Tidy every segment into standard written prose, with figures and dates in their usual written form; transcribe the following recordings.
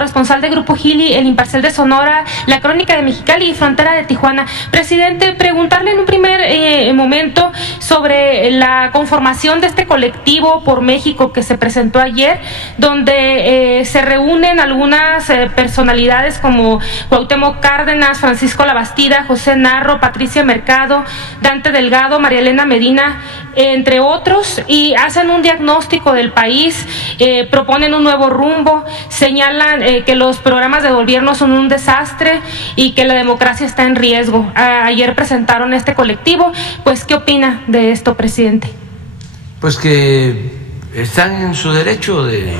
corresponsal de Grupo Gili, El Imparcial de Sonora, La Crónica de Mexicali y Frontera de Tijuana. Presidente, preguntarle en un primer momento sobre la conformación de este colectivo por México que se presentó ayer, donde se reúnen algunas personalidades como Cuauhtémoc Cárdenas, Francisco Labastida, José Narro, Patricia Mercado, Dante Delgado, María Elena Medina, entre otros, y hacen un diagnóstico del país, proponen un nuevo rumbo, señalan que los programas de gobierno son un desastre y que la democracia está en riesgo. Ayer presentaron este colectivo. Pues, ¿qué opina de esto, presidente? Pues que están en su derecho de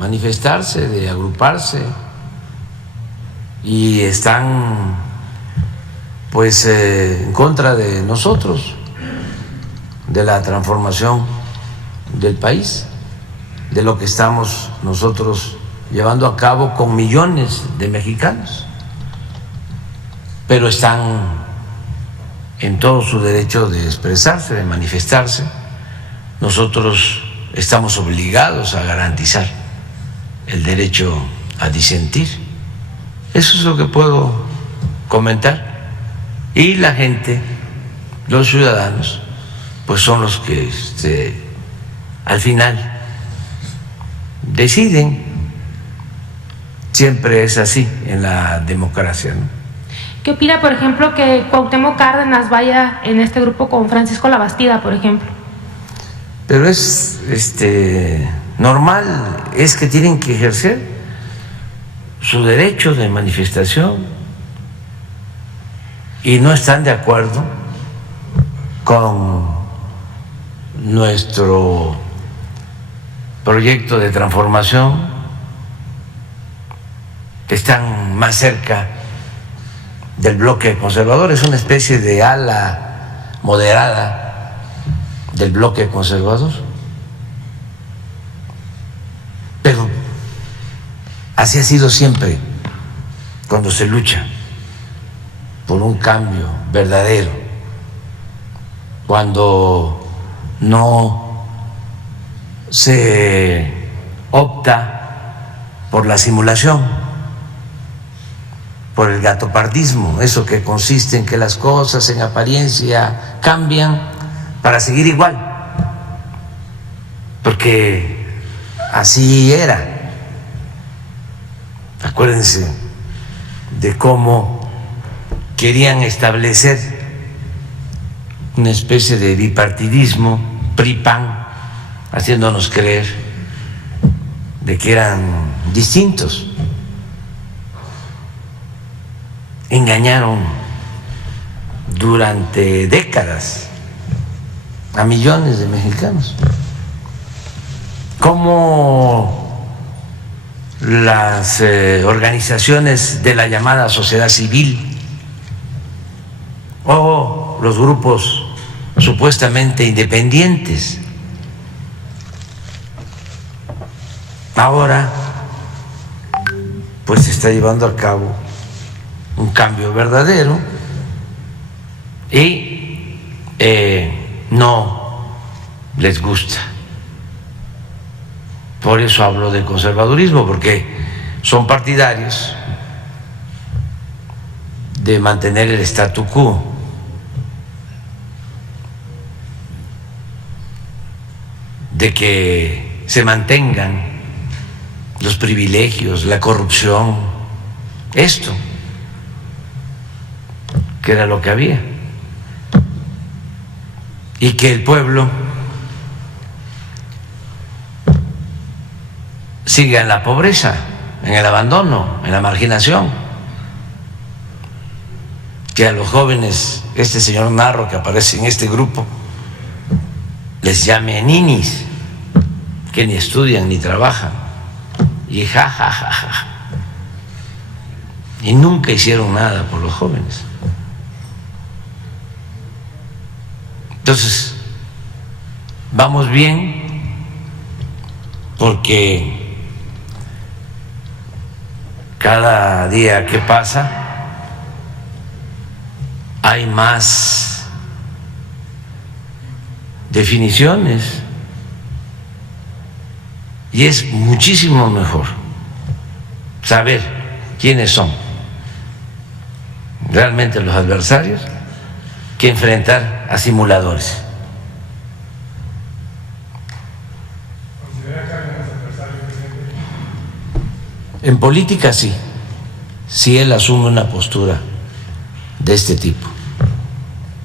manifestarse, de agruparse, y están pues en contra de nosotros, de la transformación del país, de lo que estamos nosotros llevando a cabo con millones de mexicanos, pero están en todo su derecho de expresarse, de manifestarse. Nosotros estamos obligados a garantizar el derecho a disentir. Eso es lo que puedo comentar. Y la gente, los ciudadanos, pues son los que al final deciden. Siempre es así en la democracia, ¿no? ¿Qué opina, por ejemplo, que Cuauhtémoc Cárdenas vaya en este grupo con Francisco Labastida, por ejemplo? Pero es normal, es que tienen que ejercer su derecho de manifestación y no están de acuerdo con nuestro proyecto de transformación, están más cerca del bloque conservador, es una especie de ala moderada del bloque conservador. Pero así ha sido siempre cuando se lucha por un cambio verdadero, cuando no se opta por la simulación, por el gatopardismo, eso que consiste en que las cosas en apariencia cambian para seguir igual, porque así era. Acuérdense de cómo querían establecer una especie de bipartidismo, PRI-PAN, haciéndonos creer de que eran distintos. Engañaron durante décadas a millones de mexicanos. Cómo las organizaciones de la llamada sociedad civil o los grupos supuestamente independientes ahora pues se está llevando a cabo un cambio verdadero y no les gusta. Por eso hablo de conservadurismo, porque son partidarios de mantener el statu quo, de que se mantengan los privilegios, la corrupción, esto que era lo que había, y que el pueblo siga en la pobreza, en el abandono, en la marginación, que a los jóvenes, este señor Narro que aparece en este grupo, les llame ninis, que ni estudian ni trabajan, y y nunca hicieron nada por los jóvenes. Entonces, vamos bien porque cada día que pasa hay más definiciones y es muchísimo mejor saber quiénes son realmente los adversarios que enfrentar a simuladores. En política sí, si él asume una postura de este tipo.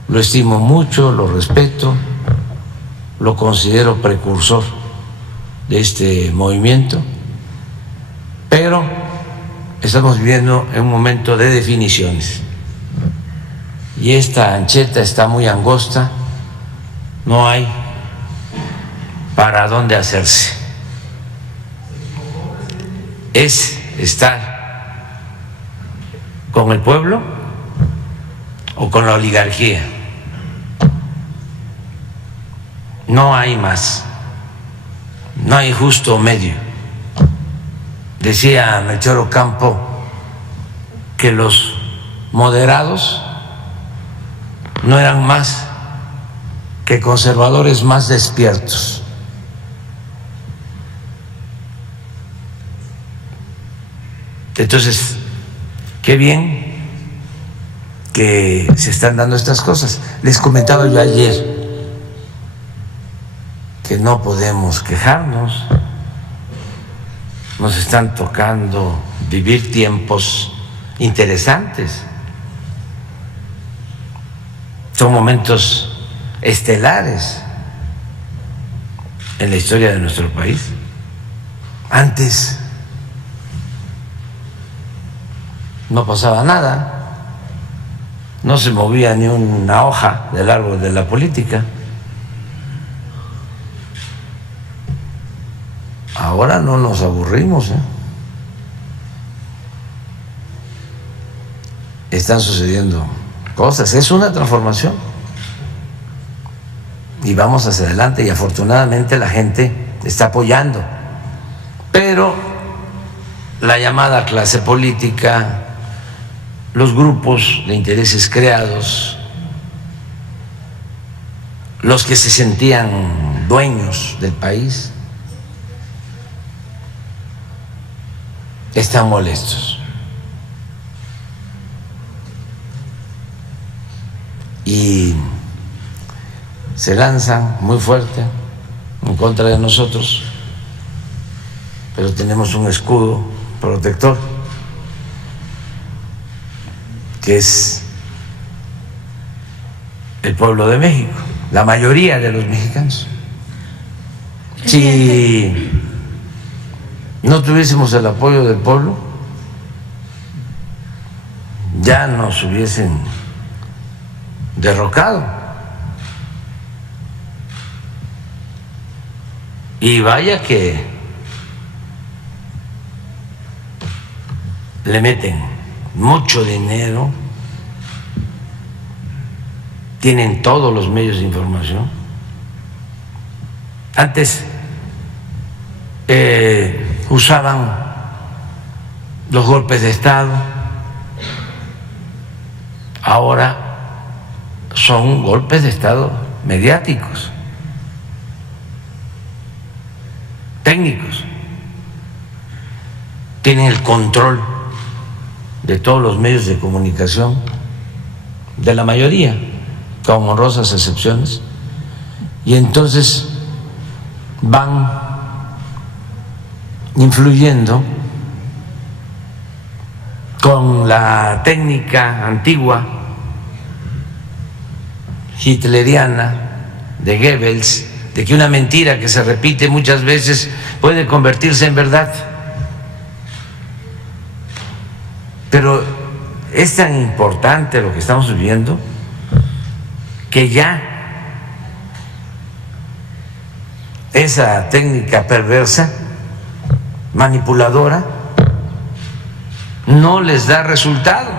Lo estimo mucho, lo respeto, lo considero precursor de este movimiento, pero estamos viviendo en un momento de definiciones y esta ancheta está muy angosta, no hay para dónde hacerse. Es estar con el pueblo o con la oligarquía. No hay más, no hay justo medio. Decía Melchor Ocampo que los moderados no eran más que conservadores más despiertos. Entonces, qué bien que se están dando estas cosas. Les comentaba yo ayer que no podemos quejarnos, nos están tocando vivir tiempos interesantes, son momentos estelares en la historia de nuestro país. Antes no pasaba nada, no se movía ni una hoja del árbol de la política. Ahora no nos aburrimos, Están sucediendo cosas, es una transformación y vamos hacia adelante y afortunadamente la gente está apoyando, pero la llamada clase política, los grupos de intereses creados, los que se sentían dueños del país, están molestos y se lanzan muy fuerte en contra de nosotros, pero tenemos un escudo protector que es el pueblo de México, la mayoría de los mexicanos. Si no tuviésemos el apoyo del pueblo, ya nos hubiesen derrocado. Y vaya que le meten mucho dinero, tienen todos los medios de información. Antes usaban los golpes de Estado, ahora son golpes de Estado mediáticos, técnicos, tienen el control de todos los medios de comunicación, de la mayoría, con honrosas excepciones, y entonces van influyendo con la técnica antigua hitleriana de Goebbels, de que una mentira que se repite muchas veces puede convertirse en verdad. Pero es tan importante lo que estamos viviendo que ya esa técnica perversa, manipuladora, no les da resultado.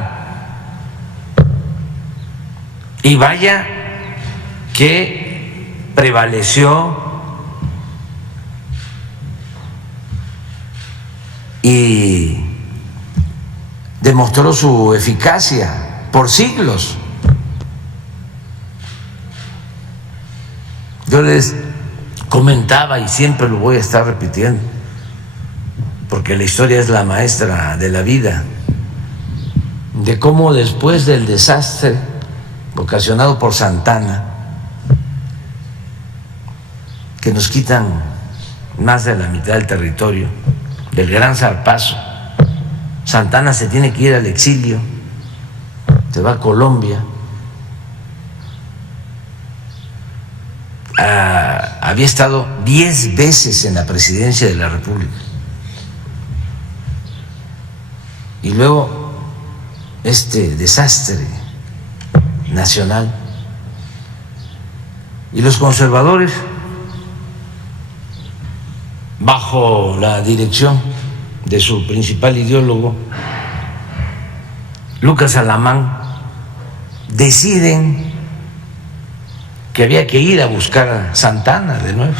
Y vaya que prevaleció y demostró su eficacia por siglos. Yo les comentaba, y siempre lo voy a estar repitiendo, porque la historia es la maestra de la vida, de cómo después del desastre ocasionado por Santana, que nos quitan más de la mitad del territorio, del gran zarpazo, Santana se tiene que ir al exilio, se va a Colombia. Había estado 10 veces en la presidencia de la República. Y luego este desastre nacional. Y los conservadores, bajo la dirección de su principal ideólogo, Lucas Alamán, deciden que había que ir a buscar a Santana de nuevo.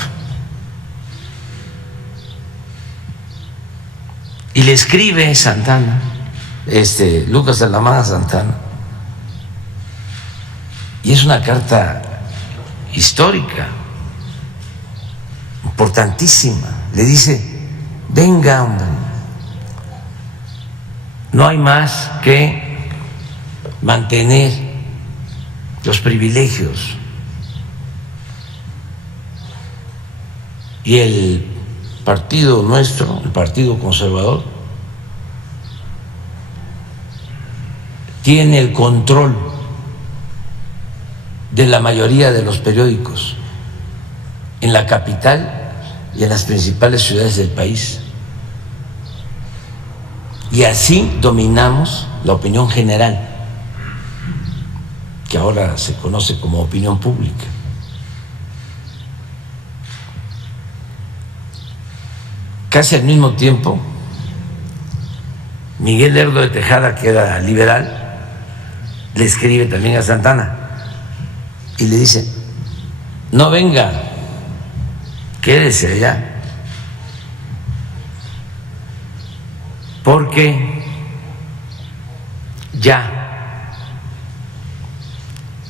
Y le escribe Santana, Lucas Alamán a Santana, y es una carta histórica, importantísima. Le dice: venga, hombre, no hay más que mantener los privilegios. Y el partido nuestro, el Partido Conservador, tiene el control de la mayoría de los periódicos en la capital y en las principales ciudades del país. Y así dominamos la opinión general, que ahora se conoce como opinión pública. Casi al mismo tiempo, Miguel Lerdo de Tejada, que era liberal, le escribe también a Santana y le dice: no venga, quédese allá, porque ya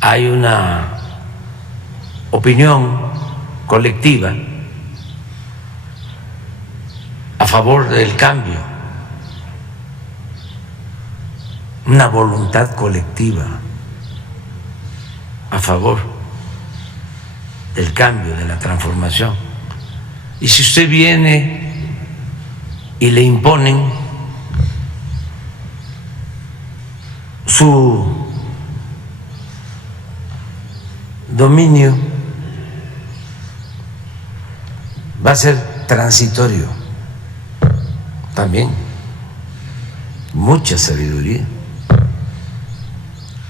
hay una opinión colectiva a favor del cambio, una voluntad colectiva a favor del cambio, de la transformación. Y si usted viene y le imponen su dominio, va a ser transitorio. También mucha sabiduría.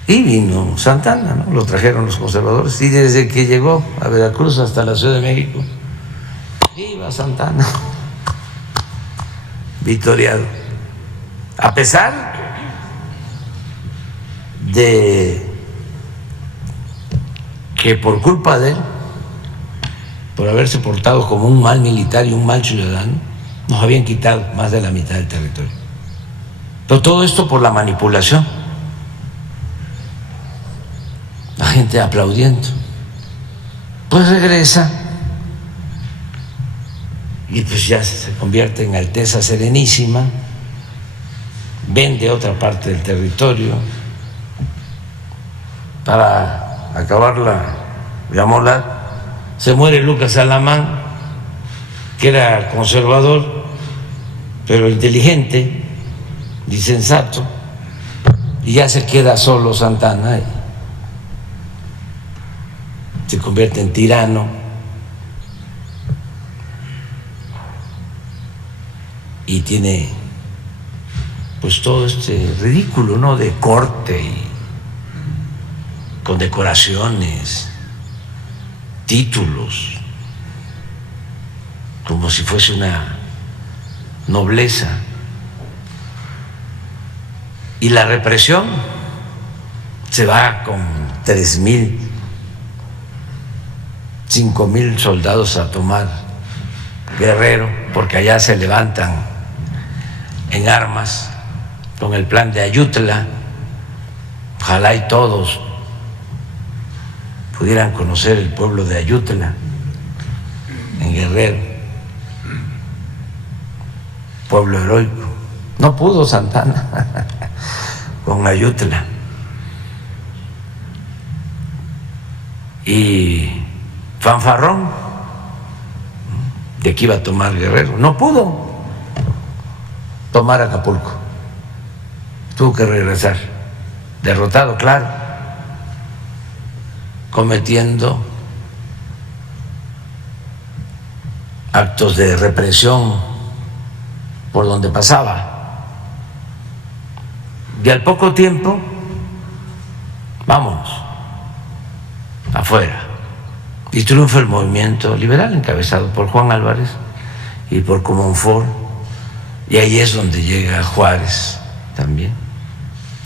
Y vino Santana, ¿no? Lo trajeron los conservadores, y desde que llegó a Veracruz hasta la Ciudad de México, iba Santana victoriado, a pesar de que por culpa de él, por haberse portado como un mal militar y un mal ciudadano, nos habían quitado más de la mitad del territorio. Pero todo esto por la manipulación. La gente aplaudiendo. Pues regresa y pues ya se convierte en Alteza Serenísima, vende otra parte del territorio para acabarla de amolar. Se muere Lucas Alamán, que era conservador, pero inteligente y sensato, y ya se queda solo Santana, se convierte en tirano. Y tiene pues todo este ridículo, ¿no?, de corte y condecoraciones, títulos, como si fuese una nobleza. Y la represión se va con 3,000, 5,000 soldados a tomar Guerrero, porque allá se levantan en armas con el plan de Ayutla. Ojalá y todos pudieran conocer el pueblo de Ayutla en Guerrero. pueblo heroico. No pudo Santana con Ayutla. Y fanfarrón de que iba a tomar Guerrero. No pudo tomar Acapulco. Tuvo que regresar. Derrotado, claro. Cometiendo actos de represión por donde pasaba. Y al poco tiempo, vámonos, afuera. Y triunfa el movimiento liberal encabezado por Juan Álvarez y por Comonfort. Y ahí es donde llega Juárez también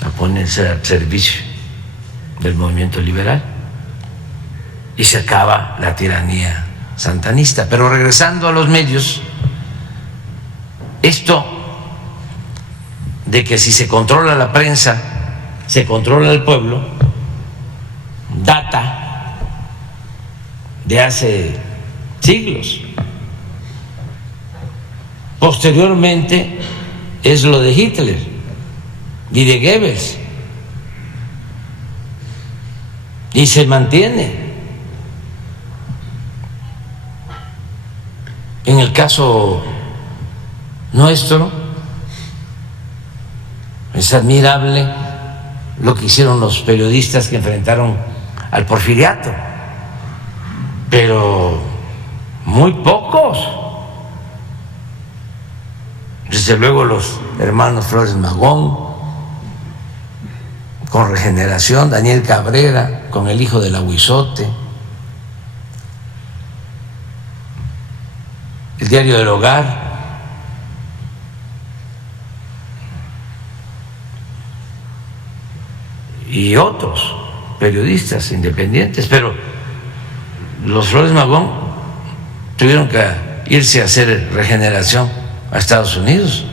a ponerse al servicio del movimiento liberal. Y se acaba la tiranía santanista. Pero regresando a los medios, esto de que si se controla la prensa, se controla el pueblo, data de hace siglos. Posteriormente es lo de Hitler y de Goebbels, y se mantiene. En el caso nuestro es admirable lo que hicieron los periodistas que enfrentaron al porfiriato, pero muy pocos. Desde luego los hermanos Flores Magón con Regeneración, Daniel Cabrera con El hijo del Ahuizote, el Diario del Hogar, y otros periodistas independientes, pero los Flores Magón tuvieron que irse a hacer Regeneración a Estados Unidos,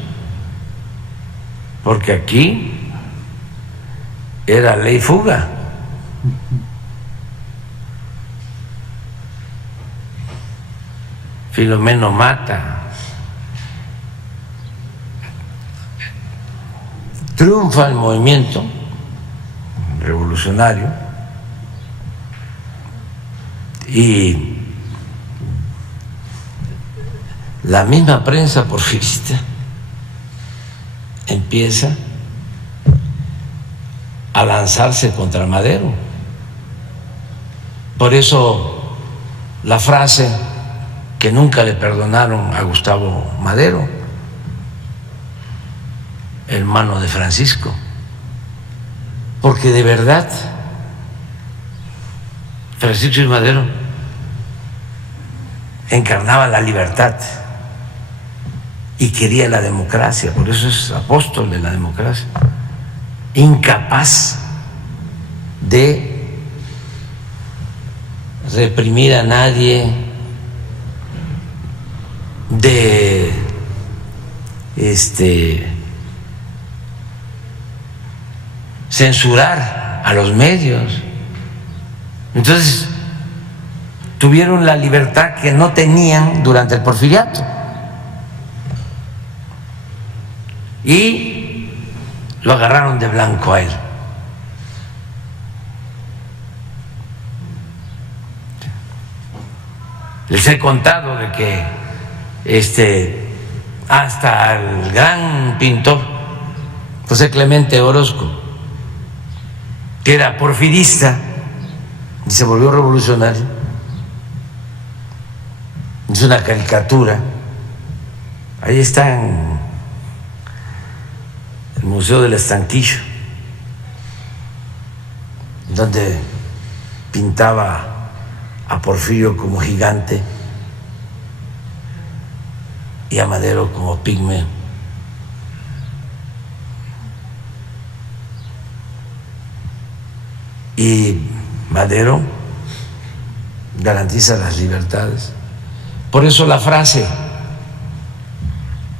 porque aquí era ley fuga. Filomeno Mata. Triunfa el movimiento revolucionario y la misma prensa porfirista empieza a lanzarse contra Madero. Por eso la frase que nunca le perdonaron a Gustavo Madero, hermano de Francisco, porque de verdad Francisco y Madero encarnaba la libertad y quería la democracia, por eso es apóstol de la democracia, incapaz de reprimir a nadie, de censurar a los medios. Entonces tuvieron la libertad que no tenían durante el porfiriato y lo agarraron de blanco a él. Les he contado de que hasta el gran pintor José Clemente Orozco, que era porfirista y se volvió revolucionario, hizo una caricatura, ahí está en el Museo del Estanquillo, donde pintaba a Porfirio como gigante y a Madero como pigmeo. Y Madero garantiza las libertades. Por eso la frase,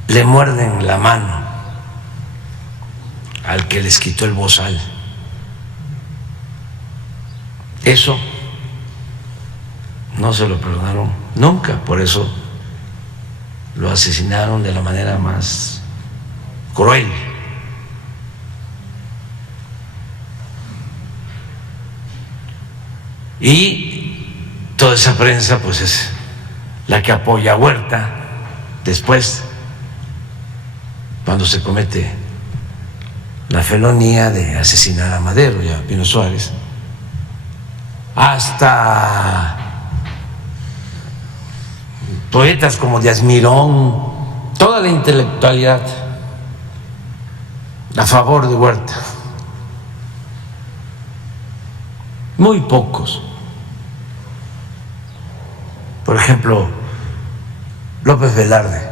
le muerden la mano al que les quitó el bozal. Eso no se lo perdonaron nunca, por eso lo asesinaron de la manera más cruel. Y toda esa prensa pues es la que apoya a Huerta después, cuando se comete la felonía de asesinar a Madero y a Pino Suárez, hasta poetas como Díaz Mirón, toda la intelectualidad a favor de Huerta. Muy pocos. Por ejemplo, López Velarde,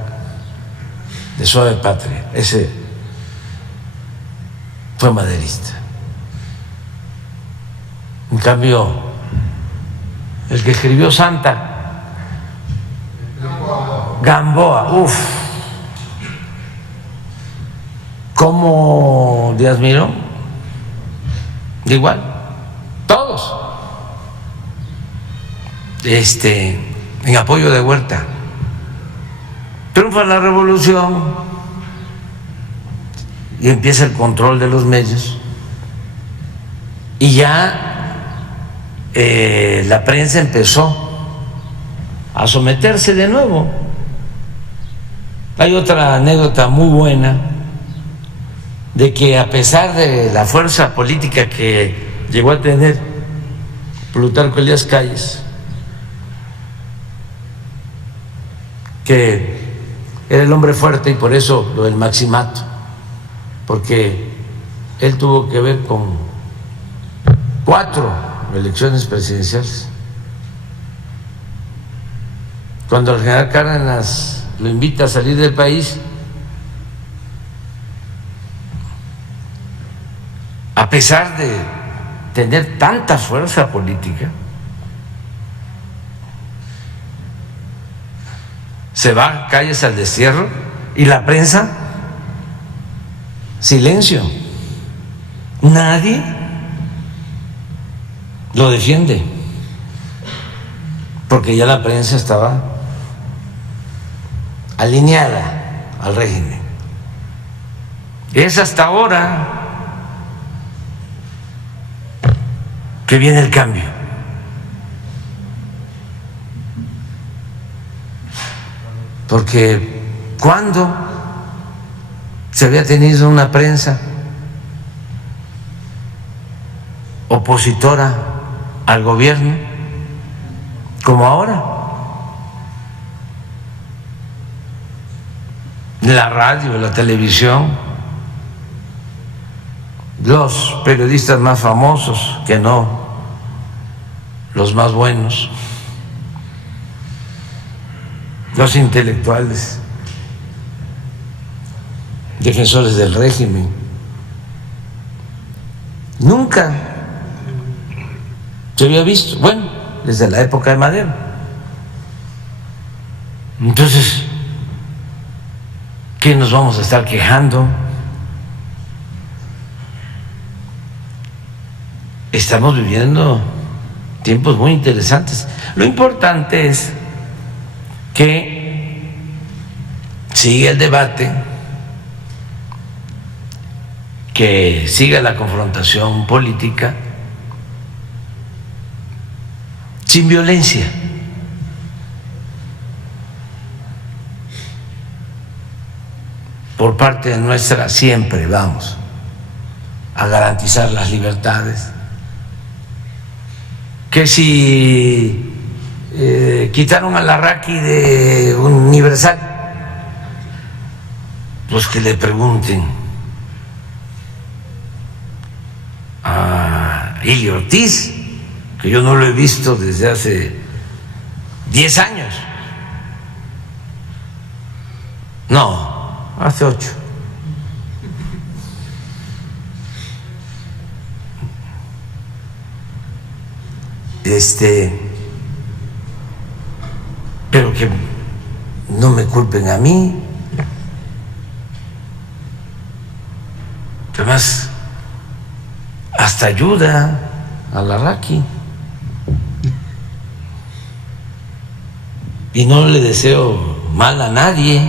de Suave Patria, ese fue maderista. En cambio, el que escribió Santa, Gamboa, como Díaz Mirón, igual, todos, en apoyo de Huerta. Triunfa la revolución y empieza el control de los medios, y ya la prensa empezó a someterse de nuevo. Hay otra anécdota muy buena de que, a pesar de la fuerza política que llegó a tener Plutarco Elías Calles, que era el hombre fuerte, y por eso lo del maximato, porque él tuvo que ver con 4 elecciones presidenciales. Cuando el general Cárdenas lo invita a salir del país, a pesar de tener tanta fuerza política, se va Calles al destierro, y la prensa, silencio, nadie lo defiende, porque ya la prensa estaba alineada al régimen. Es hasta ahora que viene el cambio. Porque ¿cuándo se había tenido una prensa opositora al gobierno como ahora? La radio, la televisión, los periodistas más famosos, que no los más buenos, los intelectuales, defensores del régimen. Nunca se había visto, bueno, desde la época de Madero. Entonces, ¿qué nos vamos a estar quejando? Estamos viviendo tiempos muy interesantes. Lo importante es que siga el debate, que siga la confrontación política sin violencia. Por parte nuestra siempre vamos a garantizar las libertades. Que si quitaron a Larraqui de Universal, pues que le pregunten a Ili Ortiz, que yo no lo he visto desde hace 10 años. No, hace 8. Pero que no me culpen a mí. Además, hasta ayuda a Larraqui. Y no le deseo mal a nadie.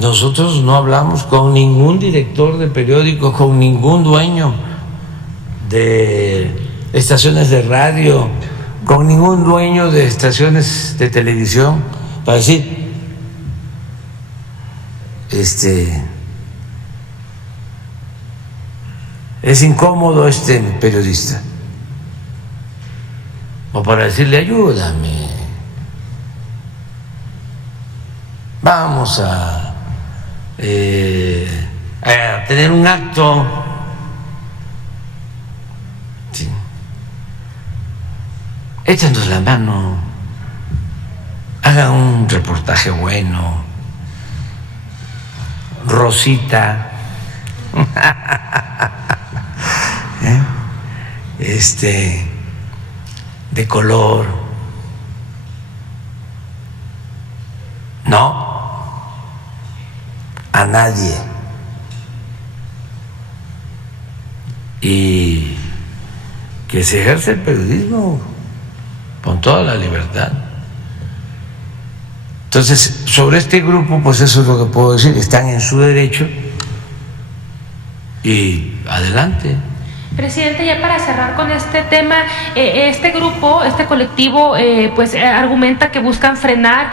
Nosotros no hablamos con ningún director de periódico, con ningún dueño de estaciones de radio, con ningún dueño de estaciones de televisión para decir, es incómodo este periodista, o para decirle ayúdame, vamos a tener un acto, sí, échanos la mano, hagan un reportaje bueno, Rosita, de color. No, a nadie. Y que se ejerce el periodismo con toda la libertad. Entonces, sobre este grupo, pues eso es lo que puedo decir, están en su derecho y adelante. Presidente, ya para cerrar con este tema, este grupo, este colectivo, pues argumenta que buscan frenar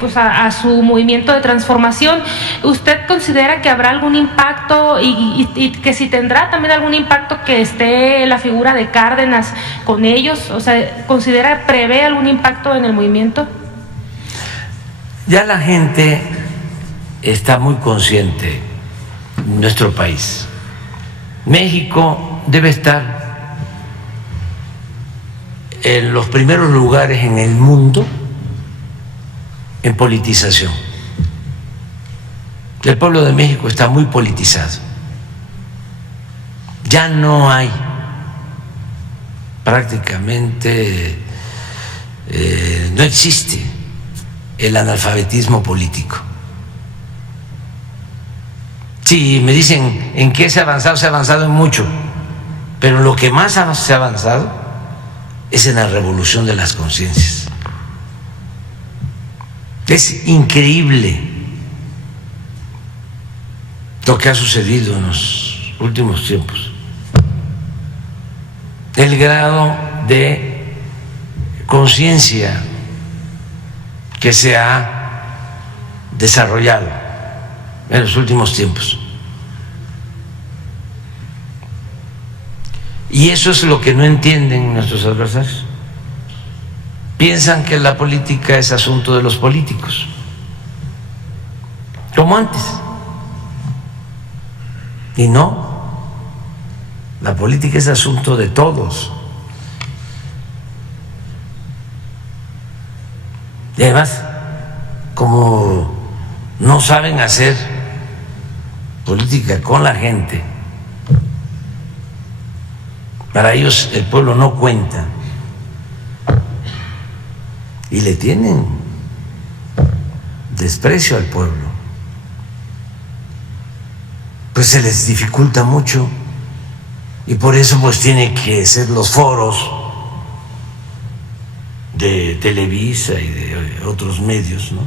pues a su movimiento de transformación. ¿Usted considera que habrá algún impacto y que si tendrá también algún impacto que esté la figura de Cárdenas con ellos? O sea, ¿prevé algún impacto en el movimiento? Ya la gente está muy consciente en nuestro país. México debe estar en los primeros lugares en el mundo en politización. El pueblo de México está muy politizado. Ya no hay prácticamente, no existe el analfabetismo político. Si me dicen en qué se ha avanzado en mucho, pero lo que más se ha avanzado es en la revolución de las conciencias. Es increíble lo que ha sucedido en los últimos tiempos, el grado de conciencia que se ha desarrollado en los últimos tiempos. Y eso es lo que no entienden nuestros adversarios. Piensan que la política es asunto de los políticos, como antes. Y no, la política es asunto de todos. Y además, como no saben hacer política con la gente, para ellos el pueblo no cuenta y le tienen desprecio al pueblo, pues se les dificulta mucho y por eso pues tiene que ser los foros de Televisa y de otros medios, ¿no?,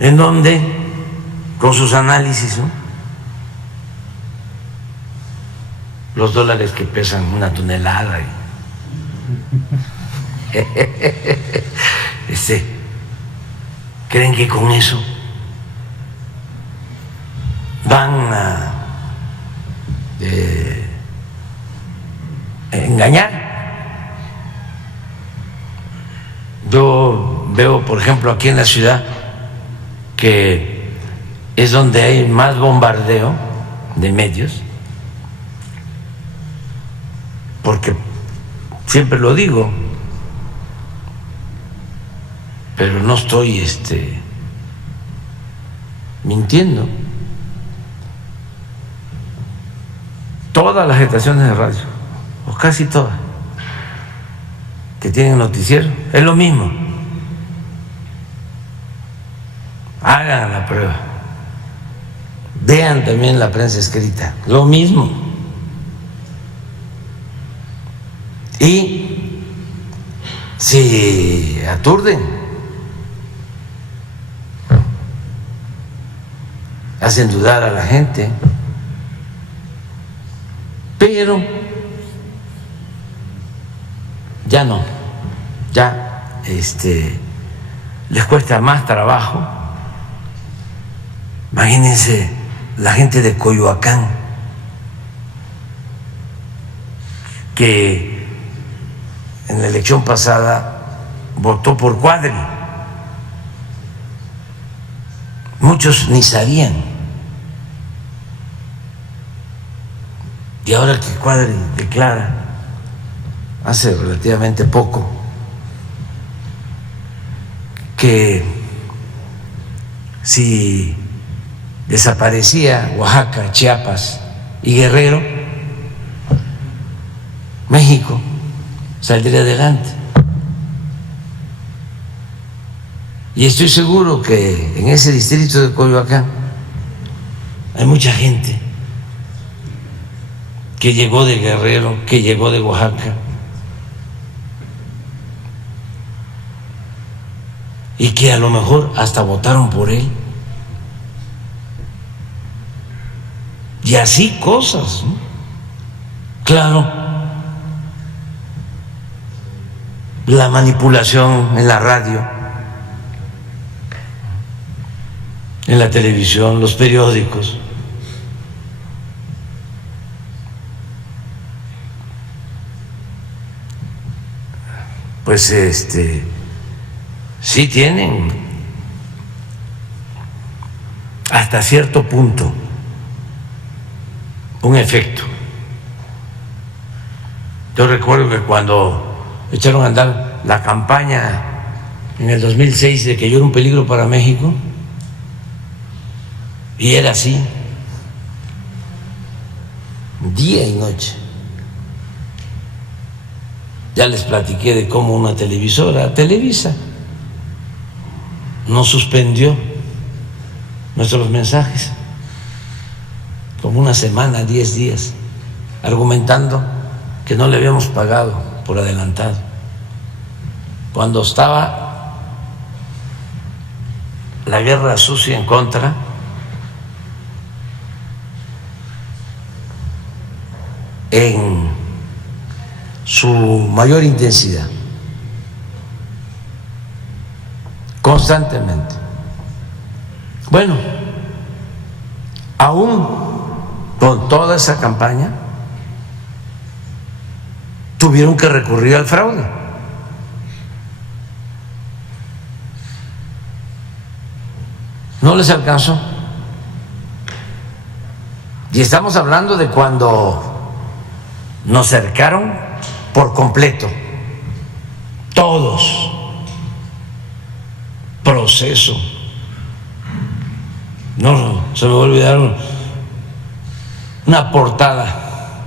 en donde con sus análisis, ¿no?, los dólares que pesan una tonelada creen que con eso van a engañar. Yo veo, por ejemplo, aquí en la ciudad, que es donde hay más bombardeo de medios, porque siempre lo digo, pero no estoy mintiendo. Todas las estaciones de radio, o casi todas, que tienen noticiero, es lo mismo. Hagan la prueba. Vean también la prensa escrita, lo mismo. Y se aturden, hacen dudar a la gente, pero ya no, ya les cuesta más trabajo. Imagínense la gente de Coyoacán, que en la elección pasada votó por Cuadri. Muchos ni sabían. Y ahora que Cuadri declara, hace relativamente poco, que si desaparecía Oaxaca, Chiapas y Guerrero, México saldría adelante. Y estoy seguro que en ese distrito de Coyoacán hay mucha gente que llegó de Guerrero, que llegó de Oaxaca, y que a lo mejor hasta votaron por él. Y así cosas, ¿no? Claro, la manipulación en la radio, en la televisión, los periódicos, pues sí tienen hasta cierto punto un efecto. Yo recuerdo que cuando echaron a andar la campaña en el 2006 de que yo era un peligro para México, y era así, día y noche. Ya les platiqué de cómo una televisora, Televisa, nos suspendió nuestros mensajes como una semana, 10 días, argumentando que no le habíamos pagado por adelantado, cuando estaba la guerra sucia en contra en su mayor intensidad, constantemente. Bueno, aún con toda esa campaña tuvieron que recurrir al fraude. No les alcanzó. Y estamos hablando de cuando nos cercaron por completo, todos, Proceso. No se me va a olvidar una portada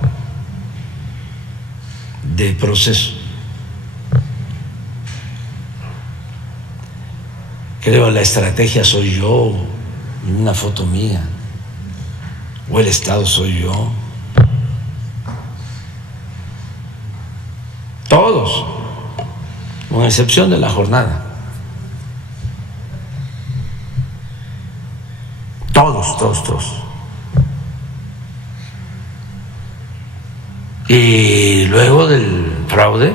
de Proceso. Creo la estrategia soy yo, una foto mía, o el Estado soy yo. Todos, con excepción de La Jornada. Todos. Y luego del fraude,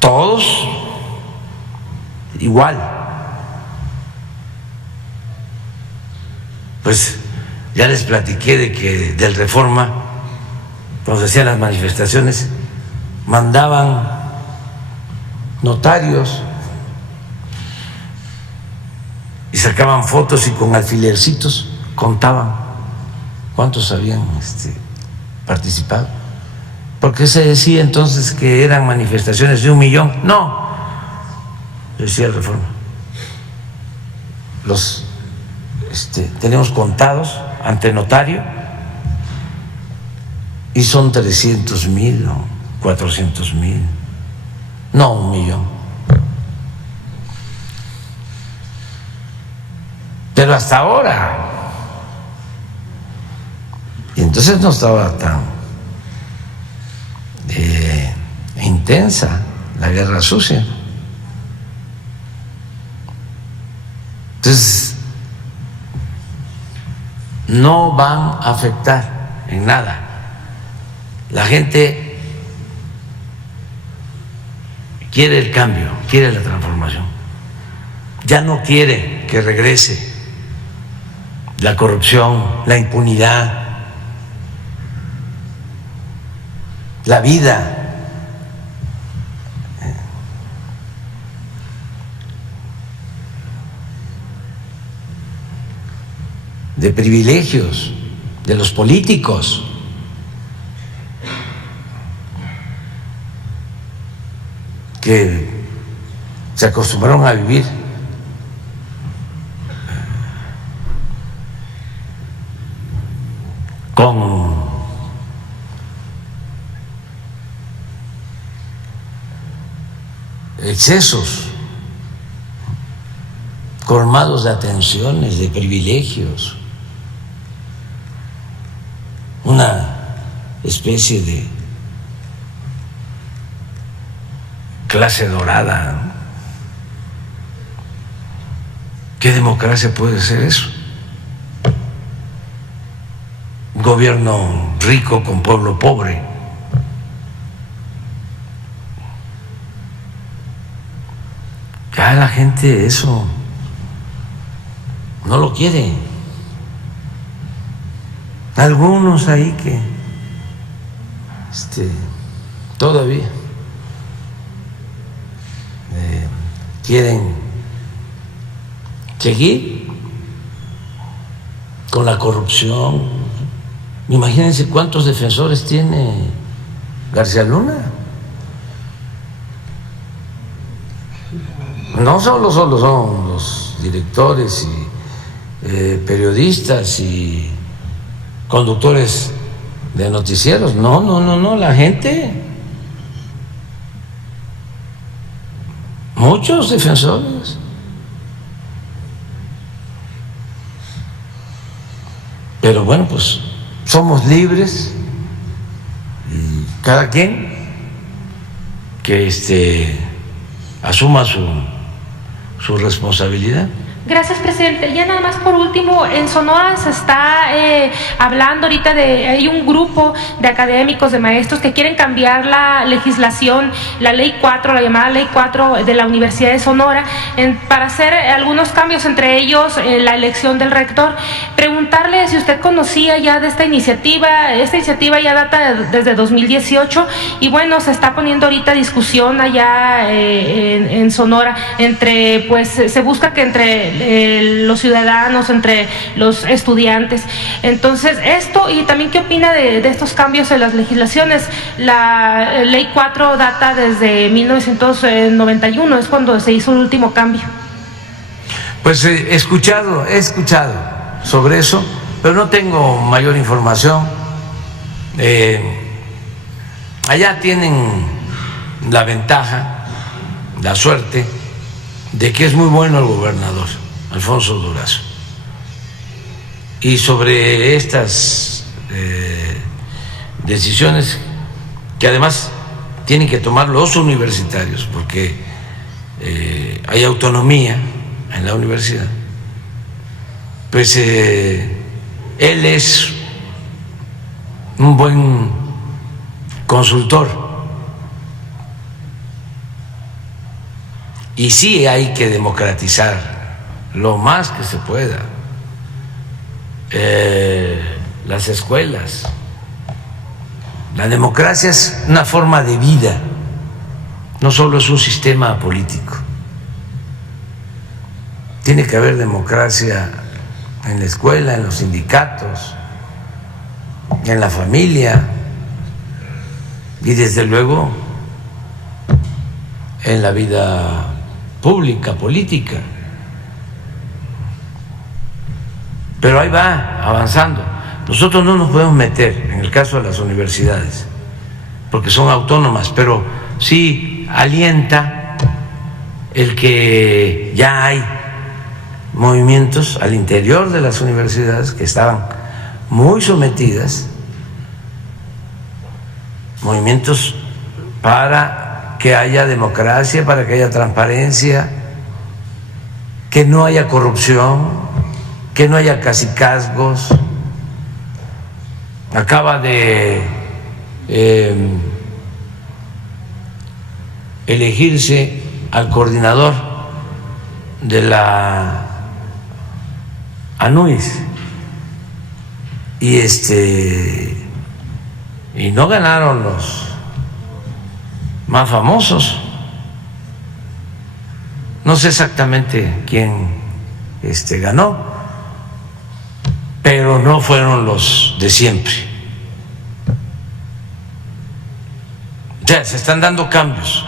todos igual. Pues ya les platiqué de que del Reforma, cuando se hacían las manifestaciones, mandaban notarios y sacaban fotos y con alfilercitos contaban cuántos habían participado. Porque se decía entonces que eran manifestaciones de 1 millón. No, decía el Reforma. Los tenemos contados ante notario y son 300,000 o 400,000, no 1 millón. Pero hasta ahora. Y entonces no estaba tan e intensa, la guerra sucia. Entonces, no van a afectar en nada. La gente quiere el cambio, quiere la transformación. Ya no quiere que regrese la corrupción, la impunidad, la vida. De privilegios de los políticos. Que se acostumbraron a vivir con excesos, colmados de atenciones, de privilegios, una especie de clase dorada. ¿Qué democracia puede ser eso? Un gobierno rico con pueblo pobre. Ya la gente eso no lo quiere. Algunos ahí que todavía quieren seguir con la corrupción. Imagínense cuántos defensores tiene García Luna. No solo son los directores y periodistas y conductores de noticieros. No, la gente. Muchos defensores. Pero bueno, pues somos libres y cada quien que asuma su responsabilidad. Gracias, presidente. Ya nada más por último, en Sonora se está hablando ahorita hay un grupo de académicos, de maestros que quieren cambiar la legislación, la ley 4, la llamada ley 4 de la Universidad de Sonora, para hacer algunos cambios, entre ellos la elección del rector. Preguntarle si usted conocía ya de esta iniciativa. Esta iniciativa ya data desde 2018 y bueno, se está poniendo ahorita discusión allá en Sonora, pues se busca que entre los ciudadanos, entre los estudiantes. Entonces, esto, y también qué opina de estos cambios en las legislaciones. La ley 4 data desde 1991, es cuando se hizo el último cambio. Pues he escuchado sobre eso, pero no tengo mayor información. Allá tienen la ventaja, la suerte de que es muy bueno el gobernador Alfonso Durazo, y sobre estas decisiones que además tienen que tomar los universitarios, porque hay autonomía en la universidad, pues él es un buen consultor y sí hay que democratizar lo más que se pueda las escuelas. La democracia es una forma de vida, no solo es un sistema político. Tiene que haber democracia en la escuela, en los sindicatos, en la familia y desde luego en la vida pública, política. Pero ahí va avanzando. Nosotros no nos podemos meter en el caso de las universidades porque son autónomas, pero sí alienta el que ya hay movimientos al interior de las universidades que estaban muy sometidas, movimientos para que haya democracia, para que haya transparencia, que no haya corrupción, que no haya cacicazgos. Acaba de elegirse al coordinador de la ANUIS y no ganaron los más famosos. No sé exactamente quién ganó, pero no fueron los de siempre. O sea, se están dando cambios,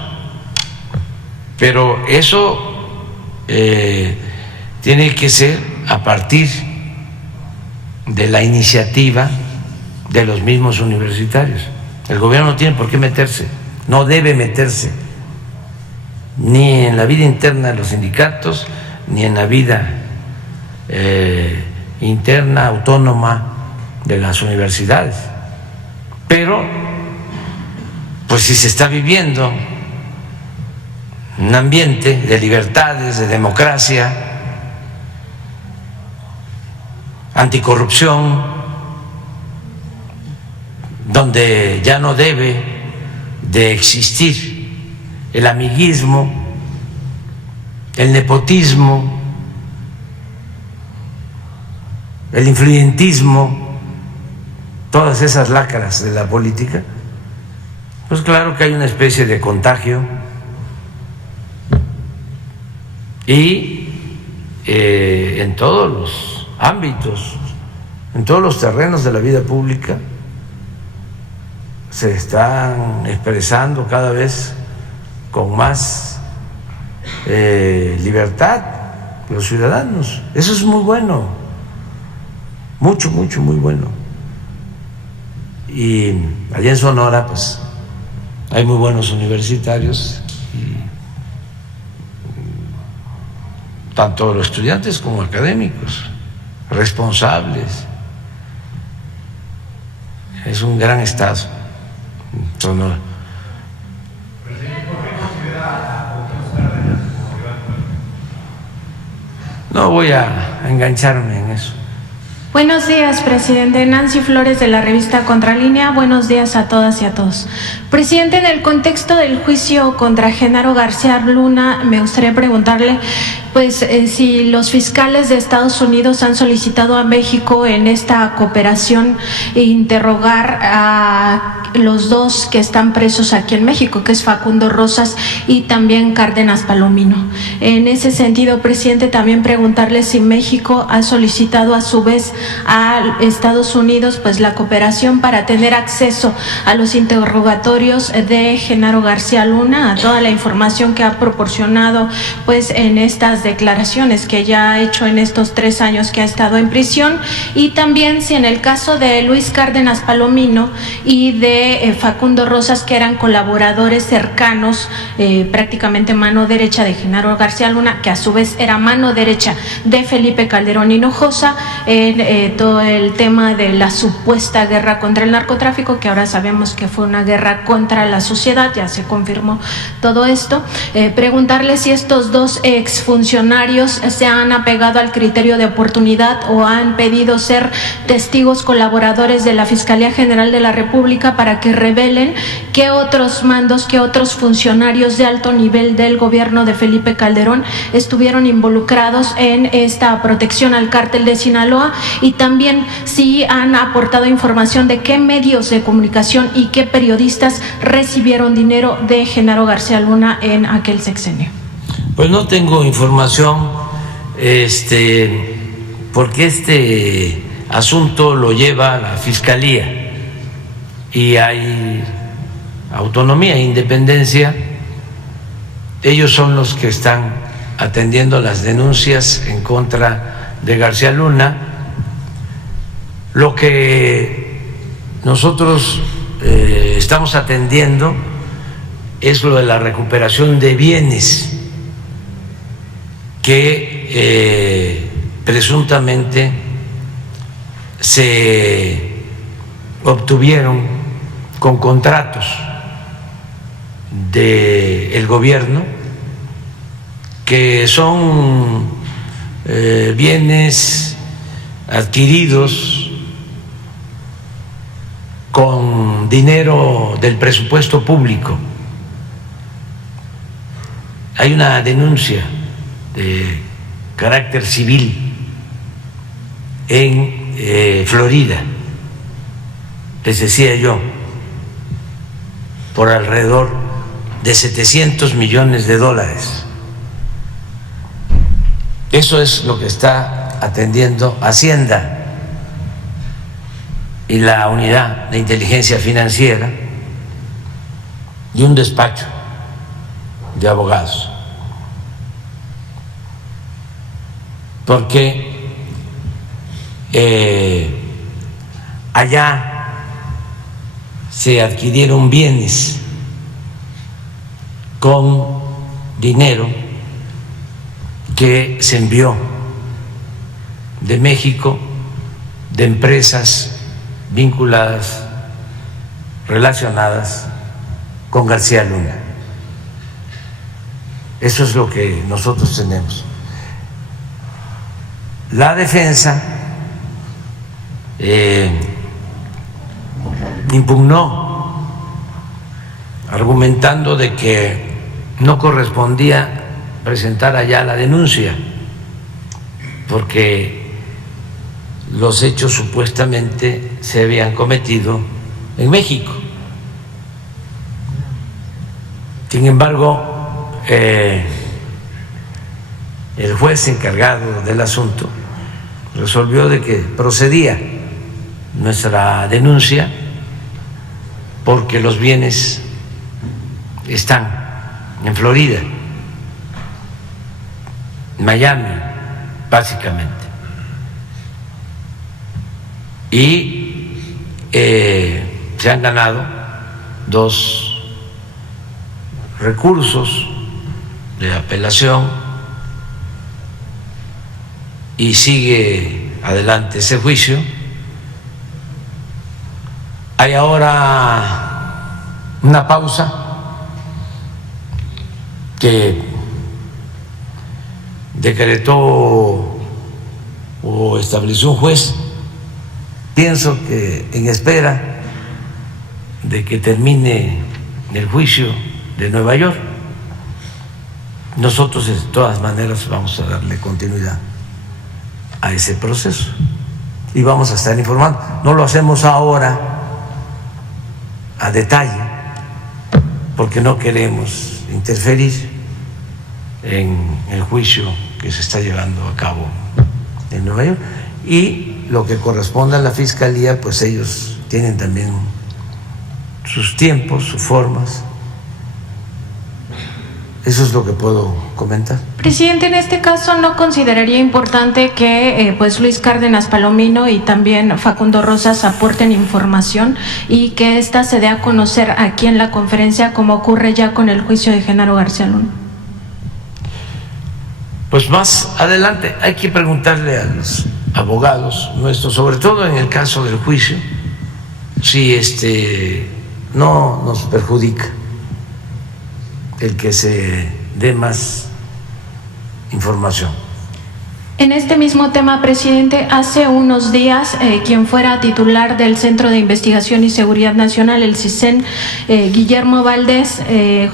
pero eso tiene que ser a partir de la iniciativa de los mismos universitarios. El gobierno no tiene por qué meterse, no debe meterse ni en la vida interna de los sindicatos, ni en la vida interna, autónoma de las universidades. Pero, pues si se está viviendo un ambiente de libertades, de democracia, anticorrupción, donde ya no debe de existir el amiguismo, el nepotismo, el influyentismo, todas esas lacras de la política, pues claro que hay una especie de contagio y en todos los ámbitos, en todos los terrenos de la vida pública se están expresando cada vez con más libertad los ciudadanos. Eso es muy bueno, mucho, mucho, muy bueno. Y allá en Sonora, pues, hay muy buenos universitarios, y tanto los estudiantes como académicos, responsables. Es un gran estado, Sonora. No voy a engancharme en eso. Buenos días, presidente. Nancy Flores, de la revista Contralínea. Buenos días a todas y a todos. Presidente, en el contexto del juicio contra Genaro García Luna, me gustaría preguntarle, pues, si los fiscales de Estados Unidos han solicitado a México en esta cooperación interrogar a los dos que están presos aquí en México, que es Facundo Rosas y también Cárdenas Palomino. En ese sentido, presidente, también preguntarle si México ha solicitado a su vez a Estados Unidos, pues, la cooperación para tener acceso a los interrogatorios de Genaro García Luna, a toda la información que ha proporcionado, pues, en estas declaraciones que ya ha hecho en estos 3 años que ha estado en prisión, y también si en el caso de Luis Cárdenas Palomino y de Facundo Rosas, que eran colaboradores cercanos, prácticamente mano derecha de Genaro García Luna, que a su vez era mano derecha de Felipe Calderón Hinojosa, en todo el tema de la supuesta guerra contra el narcotráfico, que ahora sabemos que fue una guerra contra la sociedad, ya se confirmó todo esto. Preguntarle si estos dos exfuncionarios se han apegado al criterio de oportunidad o han pedido ser testigos colaboradores de la Fiscalía General de la República para que revelen qué otros mandos, qué otros funcionarios de alto nivel del gobierno de Felipe Calderón estuvieron involucrados en esta protección al cártel de Sinaloa, y también si han aportado información de qué medios de comunicación y qué periodistas recibieron dinero de Genaro García Luna en aquel sexenio. Pues no tengo información, porque este asunto lo lleva la Fiscalía y hay autonomía e independencia. Ellos son los que están atendiendo las denuncias en contra de García Luna. Lo que nosotros estamos atendiendo es lo de la recuperación de bienes que presuntamente se obtuvieron con contratos del gobierno, que son bienes adquiridos con dinero del presupuesto público. Hay una denuncia de carácter civil en Florida, les decía yo, por alrededor de $700 millones. Eso es lo que está atendiendo Hacienda y la Unidad de Inteligencia Financiera y un despacho de abogados, porque allá se adquirieron bienes con dinero que se envió de México, de empresas vinculadas, relacionadas con García Luna. Eso es lo que nosotros tenemos. La defensa impugnó, argumentando de que no correspondía presentar allá la denuncia, porque los hechos supuestamente se habían cometido en México. Sin embargo, el juez encargado del asunto resolvió de que procedía nuestra denuncia porque los bienes están en Florida, Miami, básicamente. Y se han ganado 2 recursos de apelación y sigue adelante ese juicio. Hay ahora una pausa que decretó o estableció un juez, pienso que en espera de que termine el juicio de Nueva York. Nosotros de todas maneras vamos a darle continuidad a ese proceso y vamos a estar informando. No lo hacemos ahora a detalle porque no queremos interferir en el juicio que se está llevando a cabo en Nueva York, y lo que corresponde a la Fiscalía, pues ellos tienen también sus tiempos, sus formas. Eso es lo que puedo comentar. Presidente, en este caso, ¿no consideraría importante que pues Luis Cárdenas Palomino y también Facundo Rosas aporten información y que ésta se dé a conocer aquí en la conferencia, como ocurre ya con el juicio de Genaro García Luna? Pues más adelante hay que preguntarle a los abogados nuestros, sobre todo en el caso del juicio, si no nos perjudica el que se dé más información. En este mismo tema, presidente, hace unos días quien fuera titular del Centro de Investigación y Seguridad Nacional, el CISEN, Guillermo Valdés,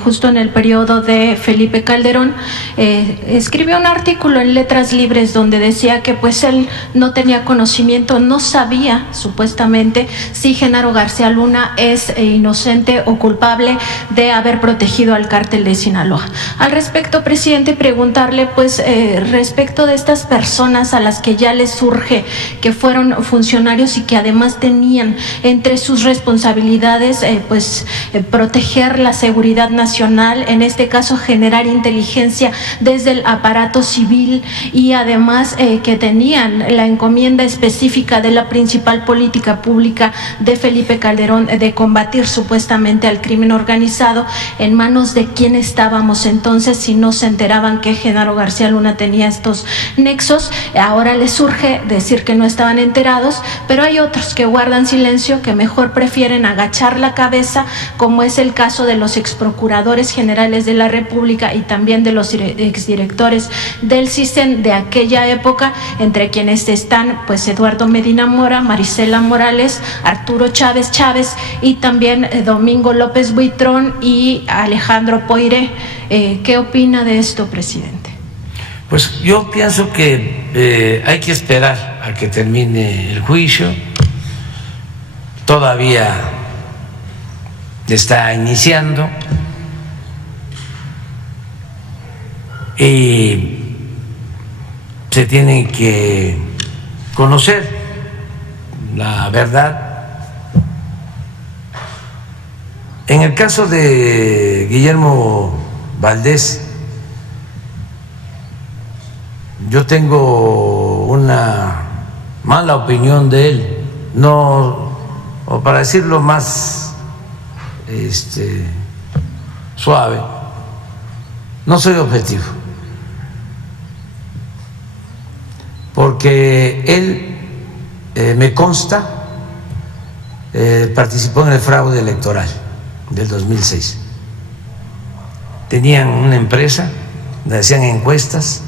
justo en el periodo de Felipe Calderón, escribió un artículo en Letras Libres donde decía que pues él no tenía conocimiento, no sabía supuestamente si Genaro García Luna es inocente o culpable de haber protegido al cártel de Sinaloa. Al respecto, presidente, preguntarle pues respecto de estas personas a las que ya les surge que fueron funcionarios y que además tenían entre sus responsabilidades proteger la seguridad nacional, en este caso generar inteligencia desde el aparato civil, y además que tenían la encomienda específica de la principal política pública de Felipe Calderón de combatir supuestamente al crimen organizado. ¿En manos de quién estábamos entonces si no se enteraban que Genaro García Luna tenía estos nexos nexos, ahora les surge decir que no estaban enterados, pero hay otros que guardan silencio, que mejor prefieren agachar la cabeza, como es el caso de los exprocuradores generales de la República y también de los exdirectores del CISEN de aquella época, entre quienes están pues Eduardo Medina Mora, Marisela Morales, Arturo Chávez y también Domingo López Buitrón y Alejandro Poiré. ¿Qué opina de esto, presidente? Pues yo pienso que hay que esperar a que termine el juicio. Todavía está iniciando y se tiene que conocer la verdad. En el caso de Guillermo Valdés, yo tengo una mala opinión de él, no, o para decirlo más suave, no soy objetivo, porque él me consta participó en el fraude electoral del 2006. Tenían una empresa donde hacían encuestas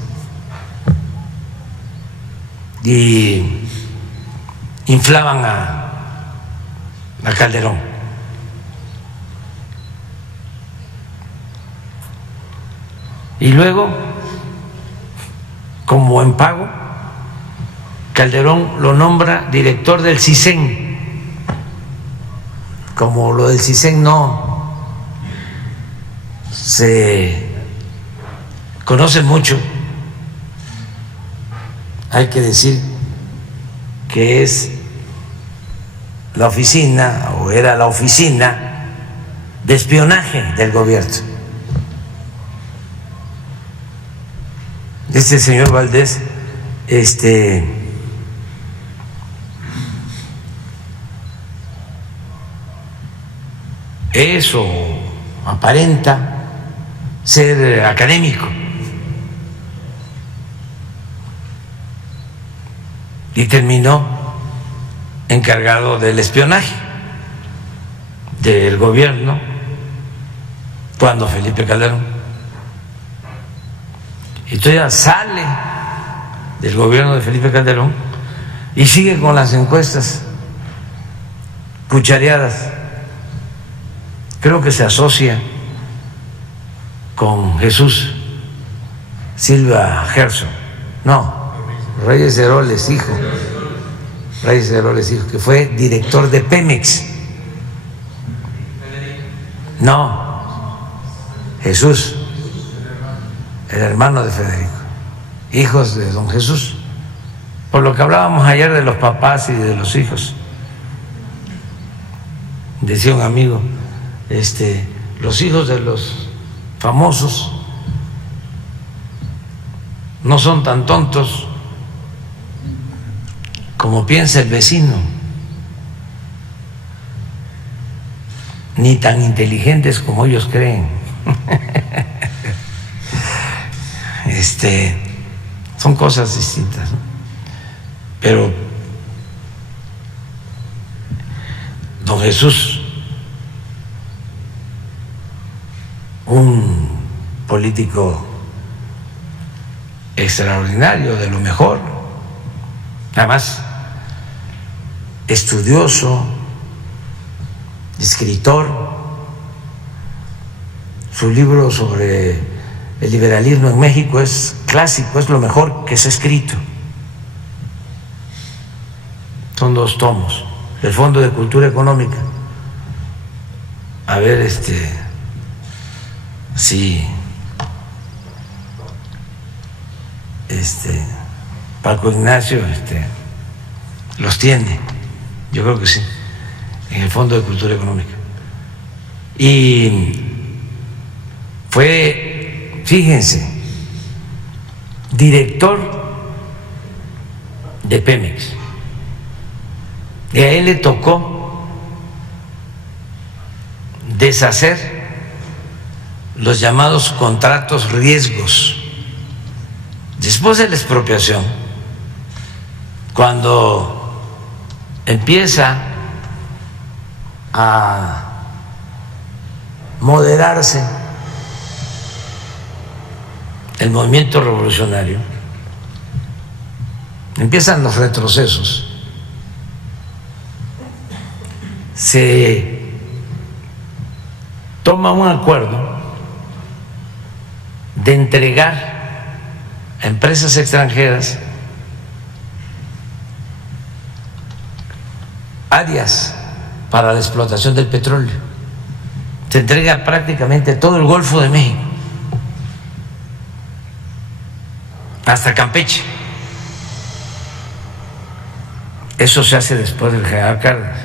y inflaban a Calderón. Y luego, como en pago, Calderón lo nombra director del CISEN. Como lo del CISEN no se conoce mucho, hay que decir que es la oficina, o era la oficina de espionaje del gobierno. Este señor Valdés, eso aparenta ser académico y terminó encargado del espionaje del gobierno cuando Felipe Calderón. Entonces ya sale del gobierno de Felipe Calderón y sigue con las encuestas cuchareadas. Creo que se asocia con Jesús Silva Gerson, no, Reyes Heroles, hijo, que fue director de Pemex. No, Jesús, el hermano de Federico, hijos de don Jesús. Por lo que hablábamos ayer de los papás y de los hijos, decía un amigo, los hijos de los famosos no son tan tontos como piensa el vecino, ni tan inteligentes como ellos creen. Son cosas distintas, ¿no? Pero don Jesús, un político extraordinario, de lo mejor, además estudioso, escritor. Su libro sobre el liberalismo en México es clásico, es lo mejor que se ha escrito. Son 2 tomos del Fondo de Cultura Económica. A ver, sí, Paco Ignacio los tiene, yo creo que sí, en el Fondo de Cultura Económica. Y fue, fíjense, director de Pemex, y a él le tocó deshacer los llamados contratos riesgos después de la expropiación, cuando empieza a moderarse el movimiento revolucionario, empiezan los retrocesos, se toma un acuerdo de entregar a empresas extranjeras áreas para la explotación del petróleo. Se entrega prácticamente todo el Golfo de México, hasta Campeche. Eso se hace después del general Cárdenas.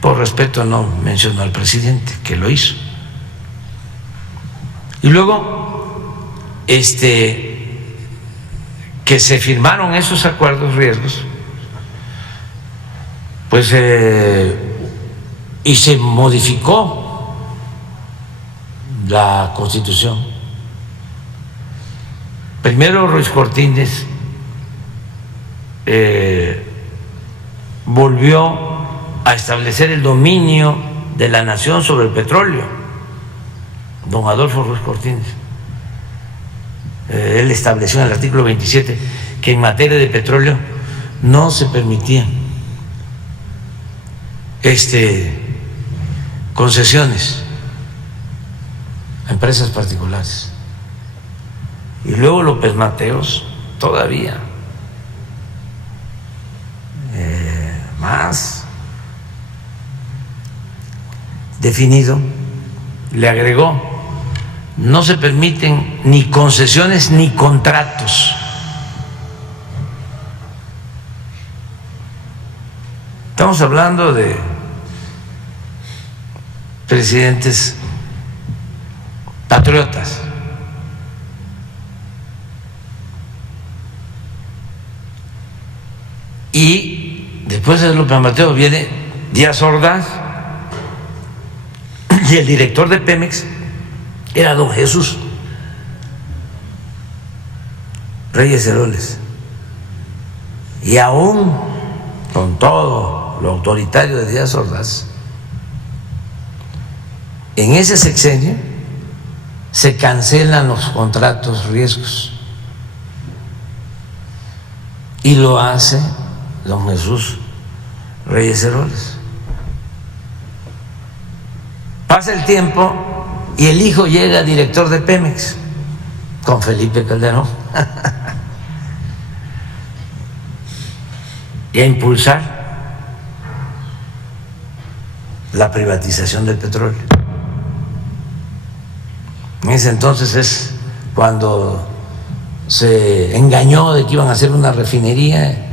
Por respeto no menciono al presidente que lo hizo. Y luego, que se firmaron esos acuerdos riesgos, pues y se modificó la Constitución. Primero Ruiz Cortines volvió a establecer el dominio de la nación sobre el petróleo, don Adolfo Ruiz Cortines. Él estableció en el artículo 27 que en materia de petróleo no se permitían concesiones a empresas particulares. Y luego López Mateos todavía más definido le agregó: no se permiten ni concesiones ni contratos. Estamos hablando de presidentes patriotas. Y después de López Mateos viene Díaz Ordaz, y el director de Pemex era don Jesús Reyes Heroles. Y aún con todo lo autoritario de Díaz Ordaz, en ese sexenio se cancelan los contratos riesgos, y lo hace don Jesús Reyes Heroles. Pasa el tiempo y el hijo llega director de Pemex con Felipe Calderón y a impulsar la privatización del petróleo. En ese entonces es cuando se engañó de que iban a hacer una refinería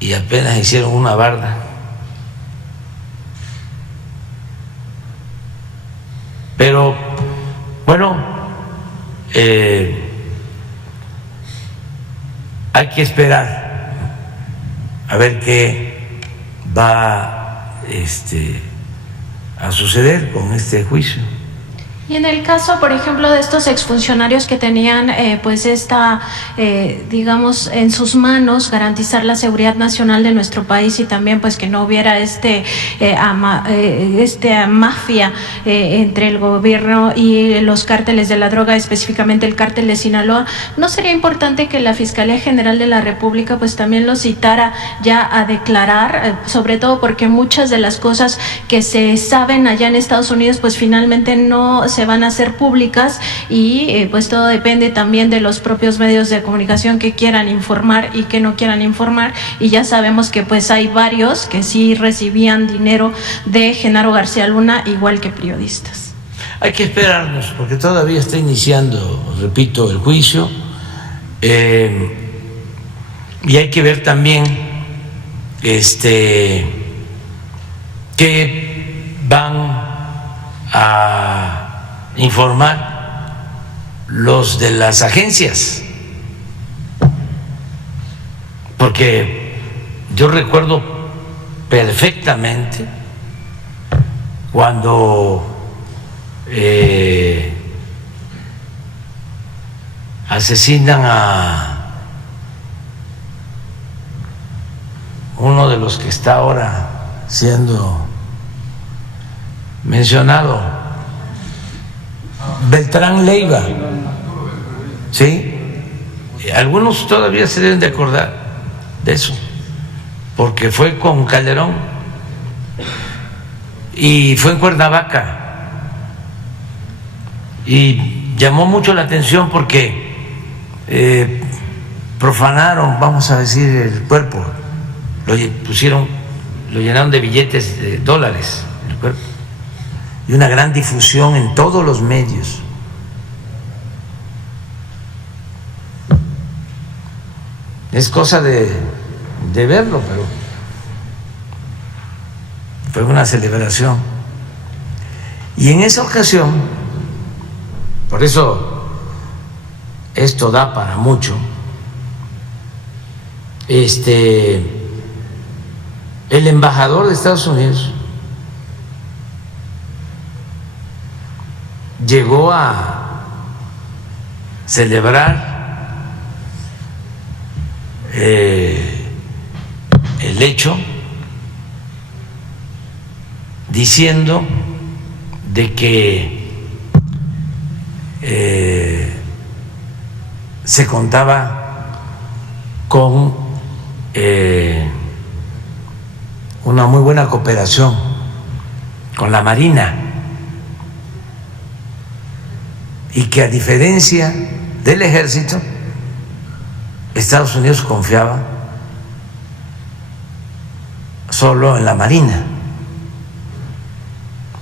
y apenas hicieron una barda. Pero bueno, hay que esperar a ver qué va a suceder con este juicio. Y en el caso, por ejemplo, de estos exfuncionarios que tenían pues digamos, en sus manos garantizar la seguridad nacional de nuestro país, y también pues que no hubiera mafia entre el gobierno y los cárteles de la droga, específicamente el cártel de Sinaloa, ¿no sería importante que la Fiscalía General de la República pues también los citara ya a declarar, sobre todo porque muchas de las cosas que se saben allá en Estados Unidos pues finalmente no se van a hacer públicas, y pues todo depende también de los propios medios de comunicación que quieran informar y que no quieran informar? Y ya sabemos que pues hay varios que sí recibían dinero de Genaro García Luna, igual que periodistas. Hay que esperarnos porque todavía está iniciando, repito, el juicio, y hay que ver también que van a informar los de las agencias, porque yo recuerdo perfectamente cuando asesinan a uno de los que está ahora siendo mencionado, Beltrán Leiva, ¿sí? Algunos todavía se deben de acordar de eso, porque fue con Calderón y fue en Cuernavaca y llamó mucho la atención porque profanaron, vamos a decir, el cuerpo, lo llenaron de billetes de dólares el cuerpo, y una gran difusión en todos los medios. Es cosa de verlo, pero fue una celebración. Y en esa ocasión, por eso esto da para mucho, el embajador de Estados Unidos llegó a celebrar el hecho diciendo de que se contaba con una muy buena cooperación con la Marina y que, a diferencia del Ejército, Estados Unidos confiaba solo en la Marina.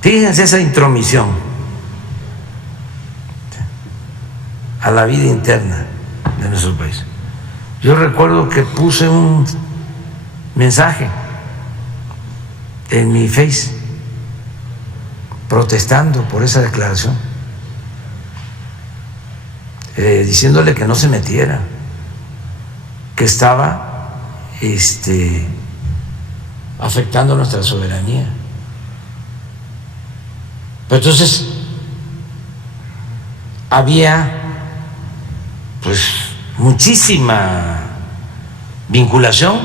Fíjense esa intromisión a la vida interna de nuestro país. Yo recuerdo que puse un mensaje en mi Face protestando por esa declaración, diciéndole que no se metiera, que estaba afectando nuestra soberanía. Pero entonces había pues muchísima vinculación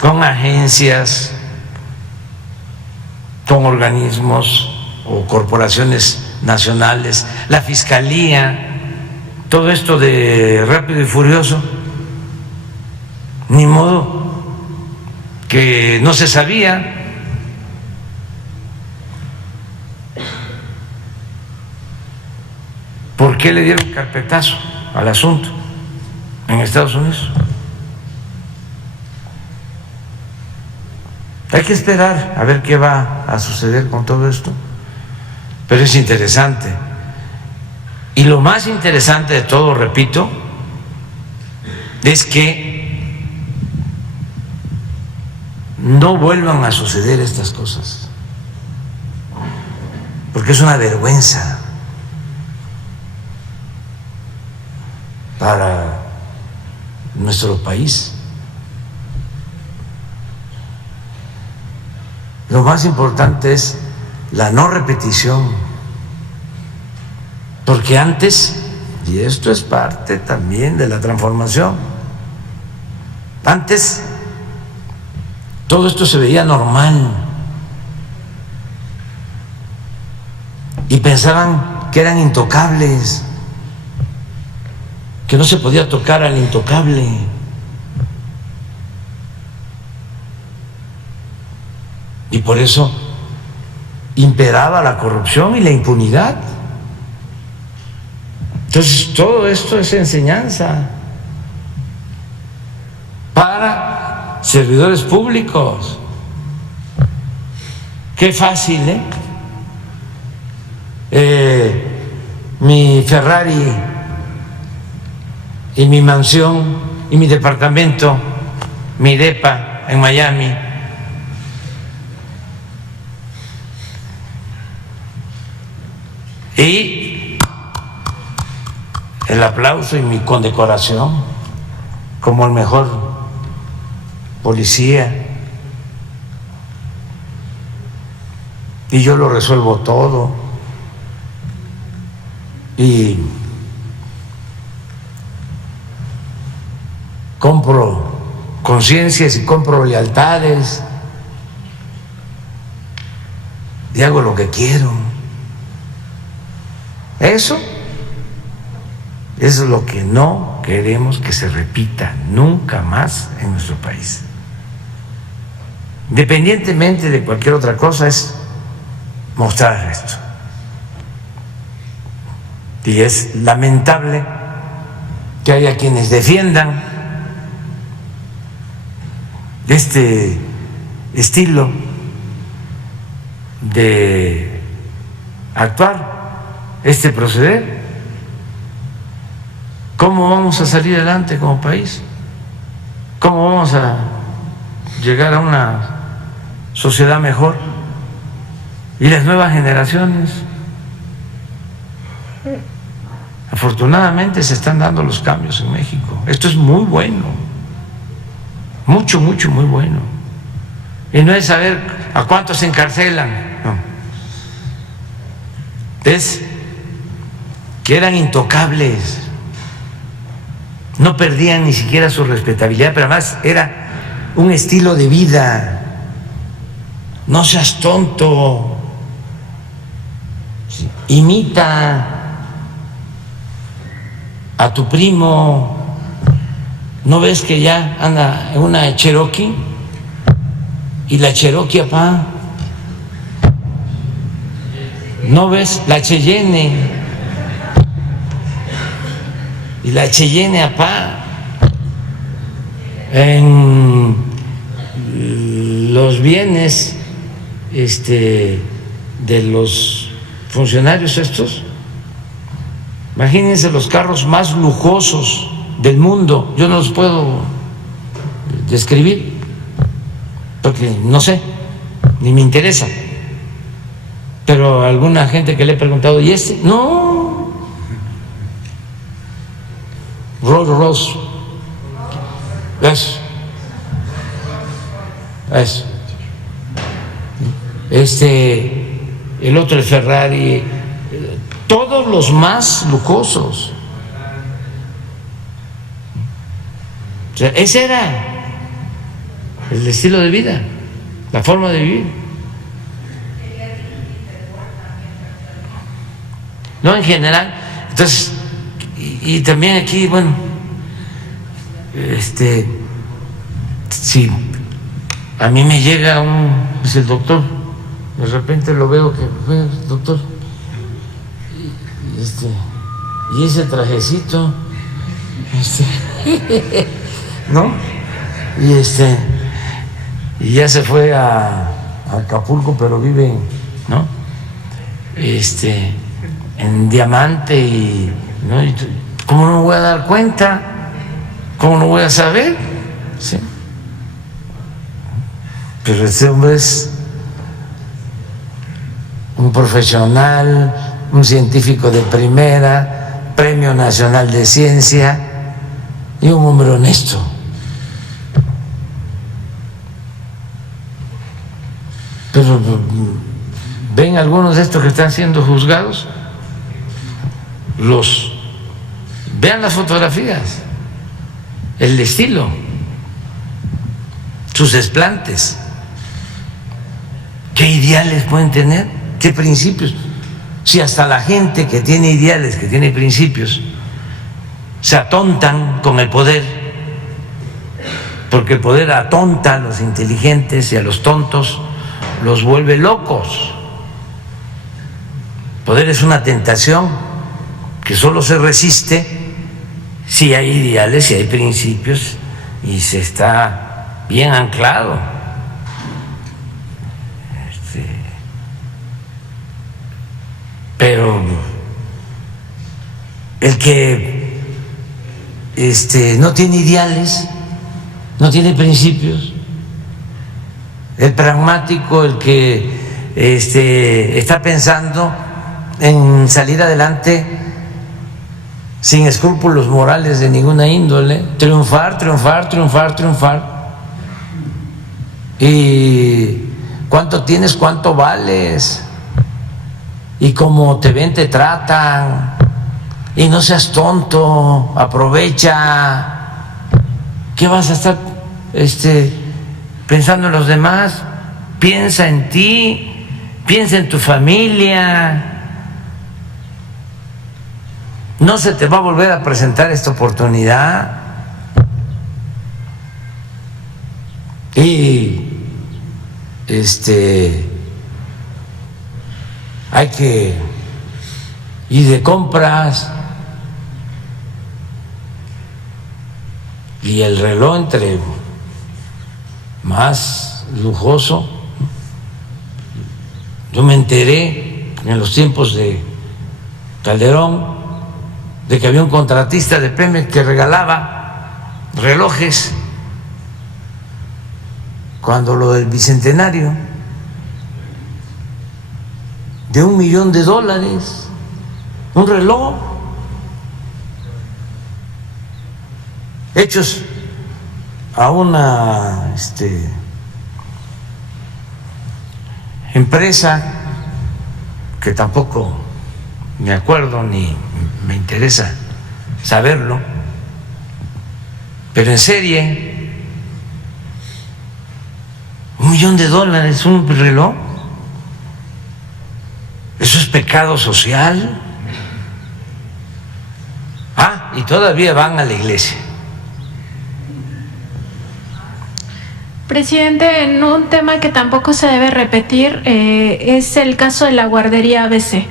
con agencias, con organismos o corporaciones nacionales, la Fiscalía, todo esto de Rápido y Furioso. Ni modo que no se sabía. ¿Por qué le dieron carpetazo al asunto en Estados Unidos? Hay que esperar a ver qué va a suceder con todo esto, pero es interesante. Y lo más interesante de todo, repito, es que no vuelvan a suceder estas cosas, porque es una vergüenza para nuestro país. Lo más importante es la no repetición, porque antes, y esto es parte también de la transformación, antes todo esto se veía normal y pensaban que eran intocables, que no se podía tocar al intocable. Y por eso imperaba la corrupción y la impunidad. Entonces, todo esto es enseñanza para servidores públicos. Qué fácil, mi Ferrari y mi mansión y mi departamento, mi depa en Miami, y el aplauso y mi condecoración como el mejor policía, y yo lo resuelvo todo, y compro conciencias y compro lealtades y hago lo que quiero. Eso es lo que no queremos que se repita nunca más en nuestro país. Independientemente de cualquier otra cosa, es mostrar esto. Y es lamentable que haya quienes defiendan este estilo de actuar, este proceder. ¿Cómo vamos a salir adelante como país? ¿Cómo vamos a llegar a una sociedad mejor? Y las nuevas generaciones, afortunadamente se están dando los cambios en México. Esto es muy bueno, mucho, mucho, muy bueno. Y no es saber a cuántos se encarcelan, no. Es que eran intocables, no perdían ni siquiera su respetabilidad, pero además era un estilo de vida. No seas tonto, imita a tu primo. ¿No ves que ya anda en una Cherokee? Y la Cherokee, apá. ¿No ves la Cheyenne? Y la Cheyenne, apá. En los bienes de los funcionarios estos, imagínense los carros más lujosos del mundo. Yo no los puedo describir porque no sé, ni me interesa, pero alguna gente que le he preguntado, ¿y este? No, Rolls Royce, eso. El otro, el Ferrari, todos los más lujosos. O sea, ese era el estilo de vida, la forma de vivir. No, en general. Entonces, y también aquí, bueno, si a mí me llega dice el doctor, de repente lo veo que, doctor, y ese trajecito, ¿no? Y ya se fue a Acapulco, pero vive, ¿no? En diamante y, ¿no? ¿Cómo no me voy a dar cuenta? ¿Cómo no voy a saber? ¿Sí? Pero este hombre es un profesional, un científico de primera, Premio Nacional de Ciencia y un hombre honesto. Pero ven algunos de estos que están siendo juzgados, vean las fotografías, el estilo, sus desplantes, qué ideales pueden tener, qué principios. Si hasta la gente que tiene ideales, que tiene principios, se atontan con el poder, porque el poder atonta a los inteligentes y a los tontos los vuelve locos. El poder es una tentación que solo se resiste si hay ideales, si hay principios y se está bien anclado. Pero el que no tiene ideales, no tiene principios, el pragmático, el que está pensando en salir adelante sin escrúpulos morales de ninguna índole, triunfar, triunfar, triunfar, triunfar. ¿Y cuánto tienes, cuánto vales? Y como te ven, te tratan. Y no seas tonto, aprovecha. ¿Qué vas a estar pensando en los demás? Piensa en ti, piensa en tu familia. No se te va a volver a presentar esta oportunidad. Y hay que ir de compras, y el reloj entre más lujoso. Yo me enteré en los tiempos de Calderón de que había un contratista de Pemex que regalaba relojes cuando lo del Bicentenario, de $1 millón, un reloj, hechos a una empresa que tampoco me acuerdo ni me interesa saberlo, pero en serie, $1 millón, un reloj. Eso es pecado social. Y todavía van a la iglesia. Presidente, en un tema que tampoco se debe repetir, es el caso de la guardería ABC.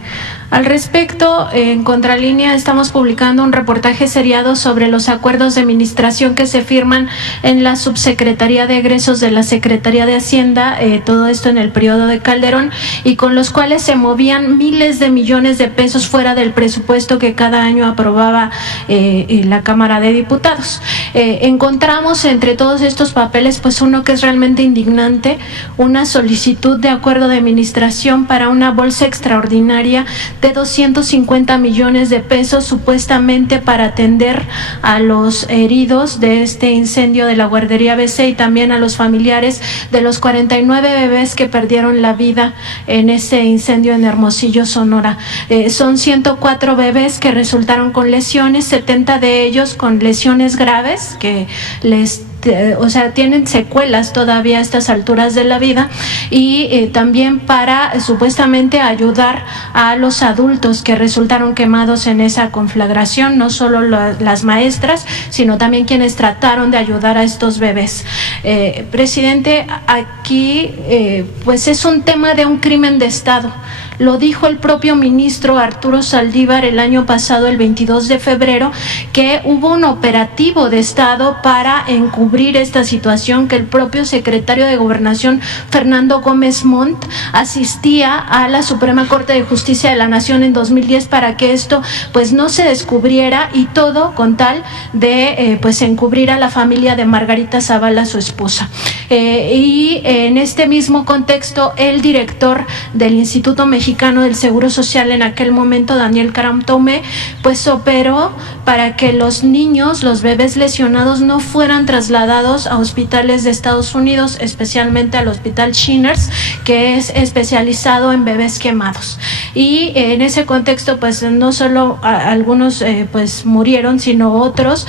Al respecto, en Contralínea estamos publicando un reportaje seriado sobre los acuerdos de administración que se firman en la Subsecretaría de Egresos de la Secretaría de Hacienda, todo esto en el periodo de Calderón, y con los cuales se movían miles de millones de pesos fuera del presupuesto que cada año aprobaba la Cámara de Diputados. Encontramos entre todos estos papeles pues uno que es realmente indignante, una solicitud de acuerdo de administración para una bolsa extraordinaria de 250 millones de pesos supuestamente para atender a los heridos de este incendio de la guardería ABC y también a los familiares de los 49 bebés que perdieron la vida en ese incendio en Hermosillo, Sonora. Son 104 bebés que resultaron con lesiones, 70 de ellos con lesiones graves que tienen secuelas todavía a estas alturas de la vida, y también para supuestamente ayudar a los adultos que resultaron quemados en esa conflagración, no solo las maestras, sino también quienes trataron de ayudar a estos bebés. Presidente, aquí pues es un tema de un crimen de Estado. Lo dijo el propio ministro Arturo Saldívar el año pasado, el 22 de febrero, que hubo un operativo de Estado para encubrir esta situación, que el propio secretario de Gobernación, Fernando Gómez Montt, asistía a la Suprema Corte de Justicia de la Nación en 2010 para que esto pues no se descubriera, y todo con tal de pues encubrir a la familia de Margarita Zavala, su esposa. Y en este mismo contexto, el director del Instituto Mexicano del Seguro Social en aquel momento, Daniel Caram Tomé, pues operó para que los niños, los bebés lesionados, no fueran trasladados a hospitales de Estados Unidos, especialmente al Hospital Shinners, que es especializado en bebés quemados. Y en ese contexto, pues no solo algunos pues murieron, sino otros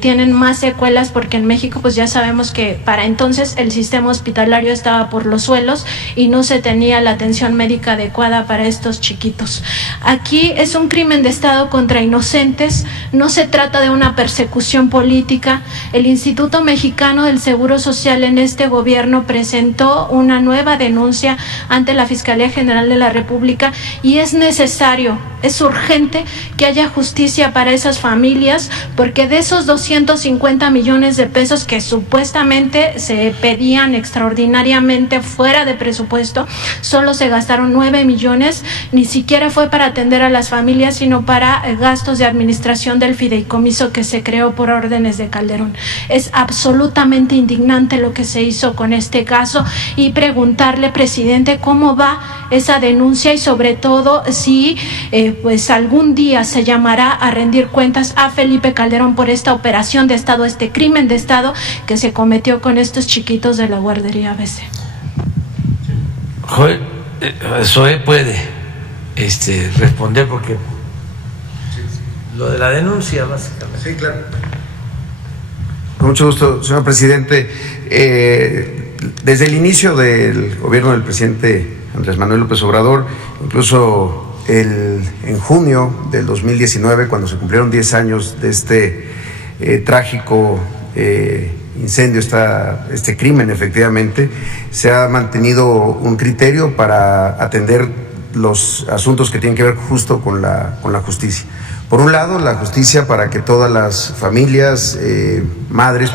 tienen más secuelas, porque en México pues ya sabemos que para entonces el sistema hospitalario estaba por los suelos y no se tenía la atención médica adecuada para estos chiquitos. Aquí es un crimen de Estado contra inocentes, no se trata de una persecución política. El Instituto Mexicano del Seguro Social en este gobierno presentó una nueva denuncia ante la Fiscalía General de la República, y es necesario, es urgente que haya justicia para esas familias, porque de esos 250 millones de pesos que supuestamente se pedían extraordinariamente fuera de presupuesto, solo se gastaron 9 millones, ni siquiera fue para atender a las familias, sino para gastos de administración del fideicomiso que se creó por órdenes de Calderón. Es absolutamente indignante lo que se hizo con este caso, y preguntarle, presidente, cómo va esa denuncia, y sobre todo si pues algún día se llamará a rendir cuentas a Felipe Calderón por esta operación de Estado, este crimen de Estado que se cometió con estos chiquitos de la guardería ABC. Zoé puede responder, porque lo de la denuncia básicamente. Sí, claro. Con mucho gusto, señor presidente. Desde el inicio del gobierno del presidente Andrés Manuel López Obrador, incluso en junio del 2019, cuando se cumplieron 10 años de este trágico incendio, este crimen, efectivamente, se ha mantenido un criterio para atender los asuntos que tienen que ver justo con la justicia. Por un lado, la justicia para que todas las familias, madres,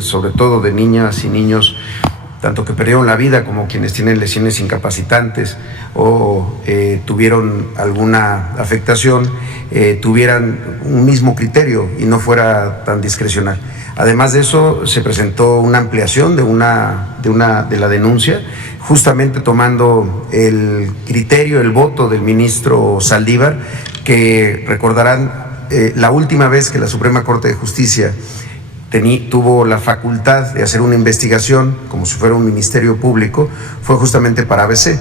sobre todo de niñas y niños, tanto que perdieron la vida como quienes tienen lesiones incapacitantes o tuvieron alguna afectación, tuvieran un mismo criterio y no fuera tan discrecional. Además de eso, se presentó una ampliación de la denuncia, justamente tomando el criterio, el voto del ministro Saldívar, que recordarán la última vez que la Suprema Corte de Justicia tuvo la facultad de hacer una investigación, como si fuera un ministerio público, fue justamente para ABC.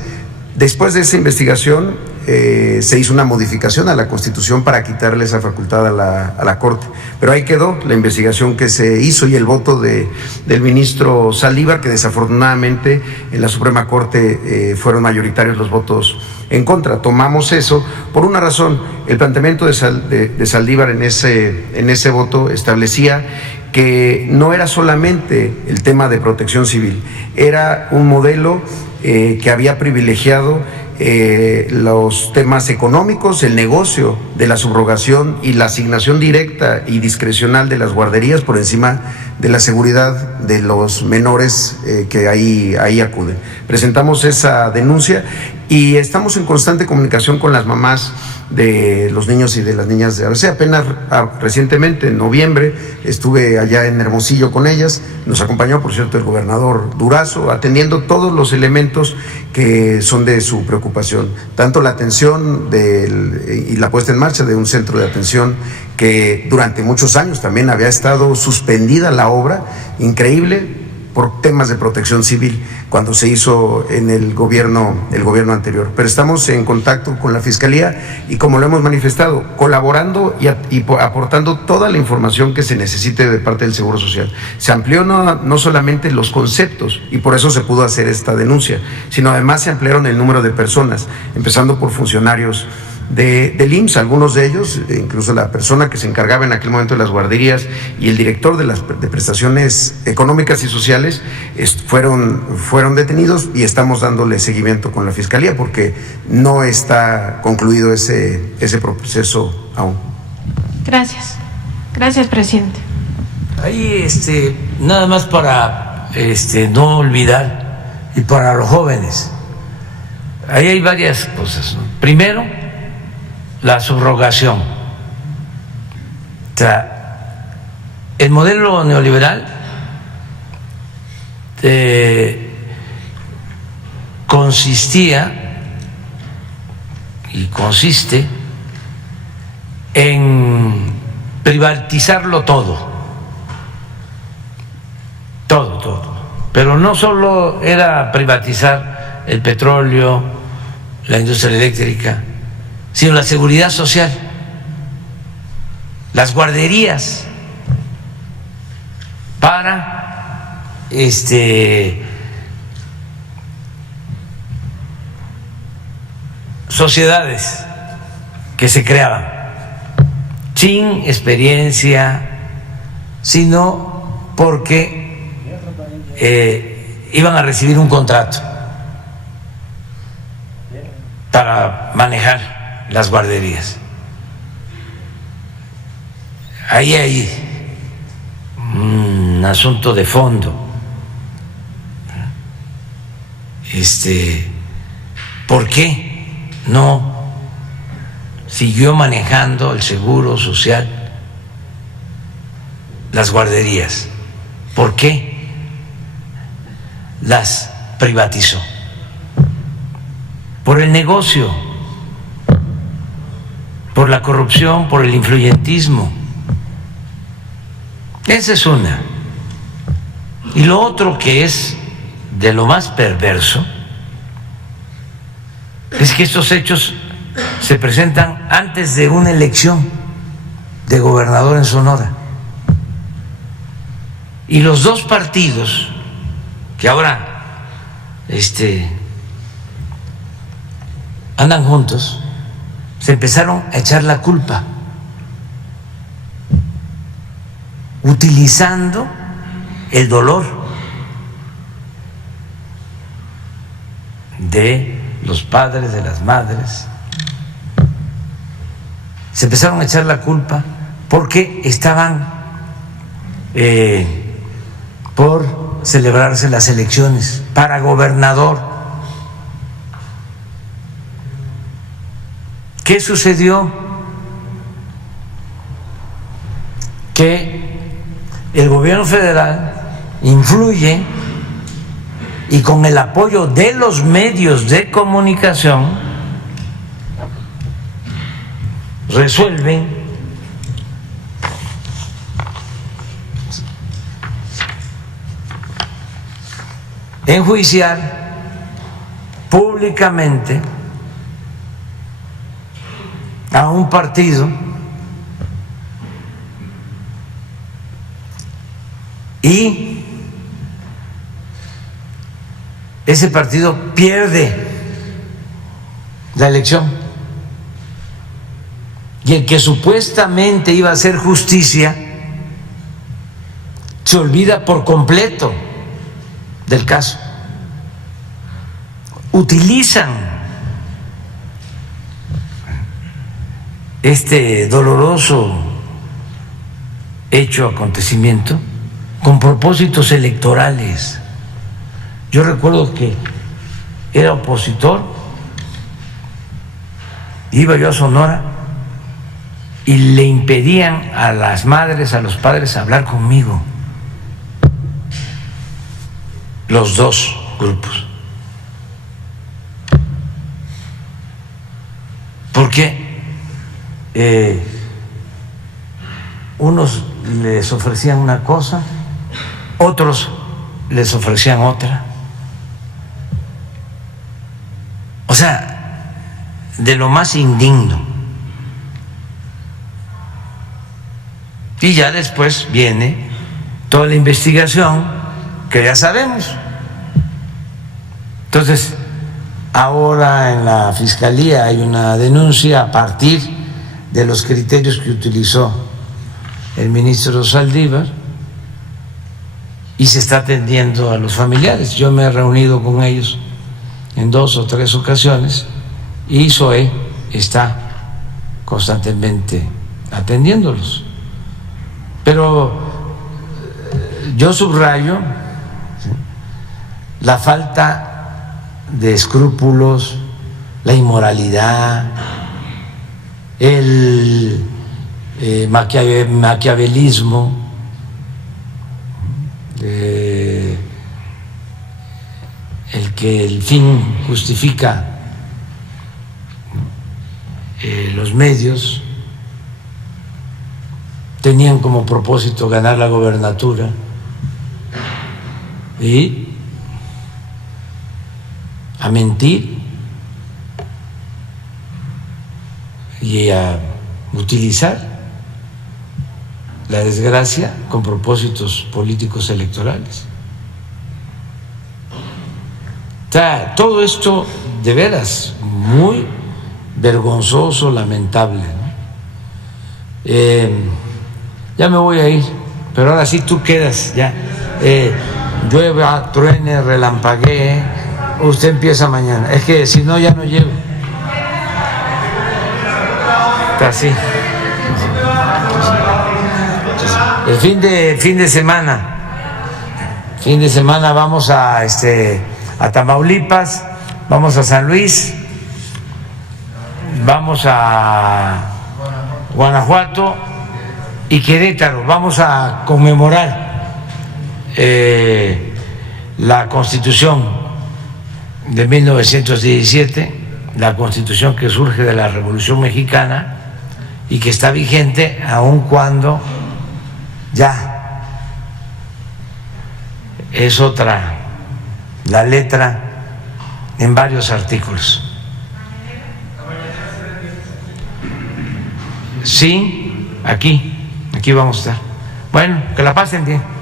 Después de esa investigación se hizo una modificación a la Constitución para quitarle esa facultad a la Corte, pero ahí quedó la investigación que se hizo y el voto del ministro Saldívar, que desafortunadamente en la Suprema Corte fueron mayoritarios los votos en contra. Tomamos eso por una razón. El planteamiento de Saldívar en ese voto establecía que no era solamente el tema de protección civil, era un modelo que había privilegiado los temas económicos, el negocio de la subrogación y la asignación directa y discrecional de las guarderías por encima de la seguridad de los menores que ahí acuden. Presentamos esa denuncia y estamos en constante comunicación con las mamás de los niños y de las niñas de ABC. Apenas recientemente, en noviembre, estuve allá en Hermosillo con ellas. Nos acompañó, por cierto, el gobernador Durazo, atendiendo todos los elementos que son de su preocupación. Tanto la atención y la puesta en marcha de un centro de atención que durante muchos años también había estado suspendida la obra, increíble, por temas de protección civil, cuando se hizo en el gobierno anterior. Pero estamos en contacto con la Fiscalía y, como lo hemos manifestado, colaborando y aportando toda la información que se necesite de parte del Seguro Social. Se amplió no solamente los conceptos, y por eso se pudo hacer esta denuncia, sino además se ampliaron el número de personas, empezando por funcionarios del IMSS, algunos de ellos, incluso la persona que se encargaba en aquel momento de las guarderías y el director de prestaciones económicas y sociales fueron detenidos, y estamos dándole seguimiento con la Fiscalía porque no está concluido ese proceso aún. Gracias, presidente. Ahí nada más para no olvidar, y para los jóvenes, ahí hay varias cosas, ¿no? Primero, la subrogación. O sea, el modelo neoliberal consistía y consiste en privatizarlo todo, pero no solo era privatizar el petróleo, la industria eléctrica, sino la seguridad social, las guarderías para sociedades que se creaban sin experiencia, sino porque iban a recibir un contrato para manejar las guarderías. Ahí hay un asunto de fondo. ¿Por qué no siguió manejando el Seguro Social las guarderías? ¿Por qué las privatizó? Por el negocio, por la corrupción, por el influyentismo. Esa es una. Y lo otro, que es de lo más perverso, es que estos hechos se presentan antes de una elección de gobernador en Sonora. Y los dos partidos que ahora andan juntos, se empezaron a echar la culpa, utilizando el dolor de los padres, de las madres. Se empezaron a echar la culpa porque estaban por celebrarse las elecciones para gobernador. ¿Qué sucedió? Que el gobierno federal influye y con el apoyo de los medios de comunicación resuelven enjuiciar públicamente a un partido y ese partido pierde la elección, y el que supuestamente iba a hacer justicia se olvida por completo del caso. Utilizan este doloroso hecho, acontecimiento, con propósitos electorales. Yo recuerdo que era opositor, iba yo a Sonora y le impedían a las madres, a los padres hablar conmigo, los dos grupos, porque unos les ofrecían una cosa, otros les ofrecían otra. O sea, de lo más indigno. Y ya después viene toda la investigación que ya sabemos. Entonces, ahora en la Fiscalía hay una denuncia a partir de los criterios que utilizó el ministro Saldívar y se está atendiendo a los familiares. Yo me he reunido con ellos en 2 o 3 ocasiones y SOE está constantemente atendiéndolos. Pero yo subrayo la falta de escrúpulos, la inmoralidad, el maquiavelismo, el que el fin justifica los medios. Tenían como propósito ganar la gobernatura y a mentir y a utilizar la desgracia con propósitos políticos electorales. O sea, todo esto de veras muy vergonzoso, lamentable, ¿no? Ya me voy a ir, pero ahora sí tú quedas ya. Llueva, truene, relampaguee, usted empieza mañana. Es que si no ya no llego. Está así. El fin de semana vamos a Tamaulipas, vamos a San Luis, vamos a Guanajuato y Querétaro. Vamos a conmemorar la Constitución de 1917, la Constitución que surge de la Revolución Mexicana y que está vigente aun cuando ya es otra la letra en varios artículos. Sí, aquí vamos a estar. Bueno, que la pasen bien.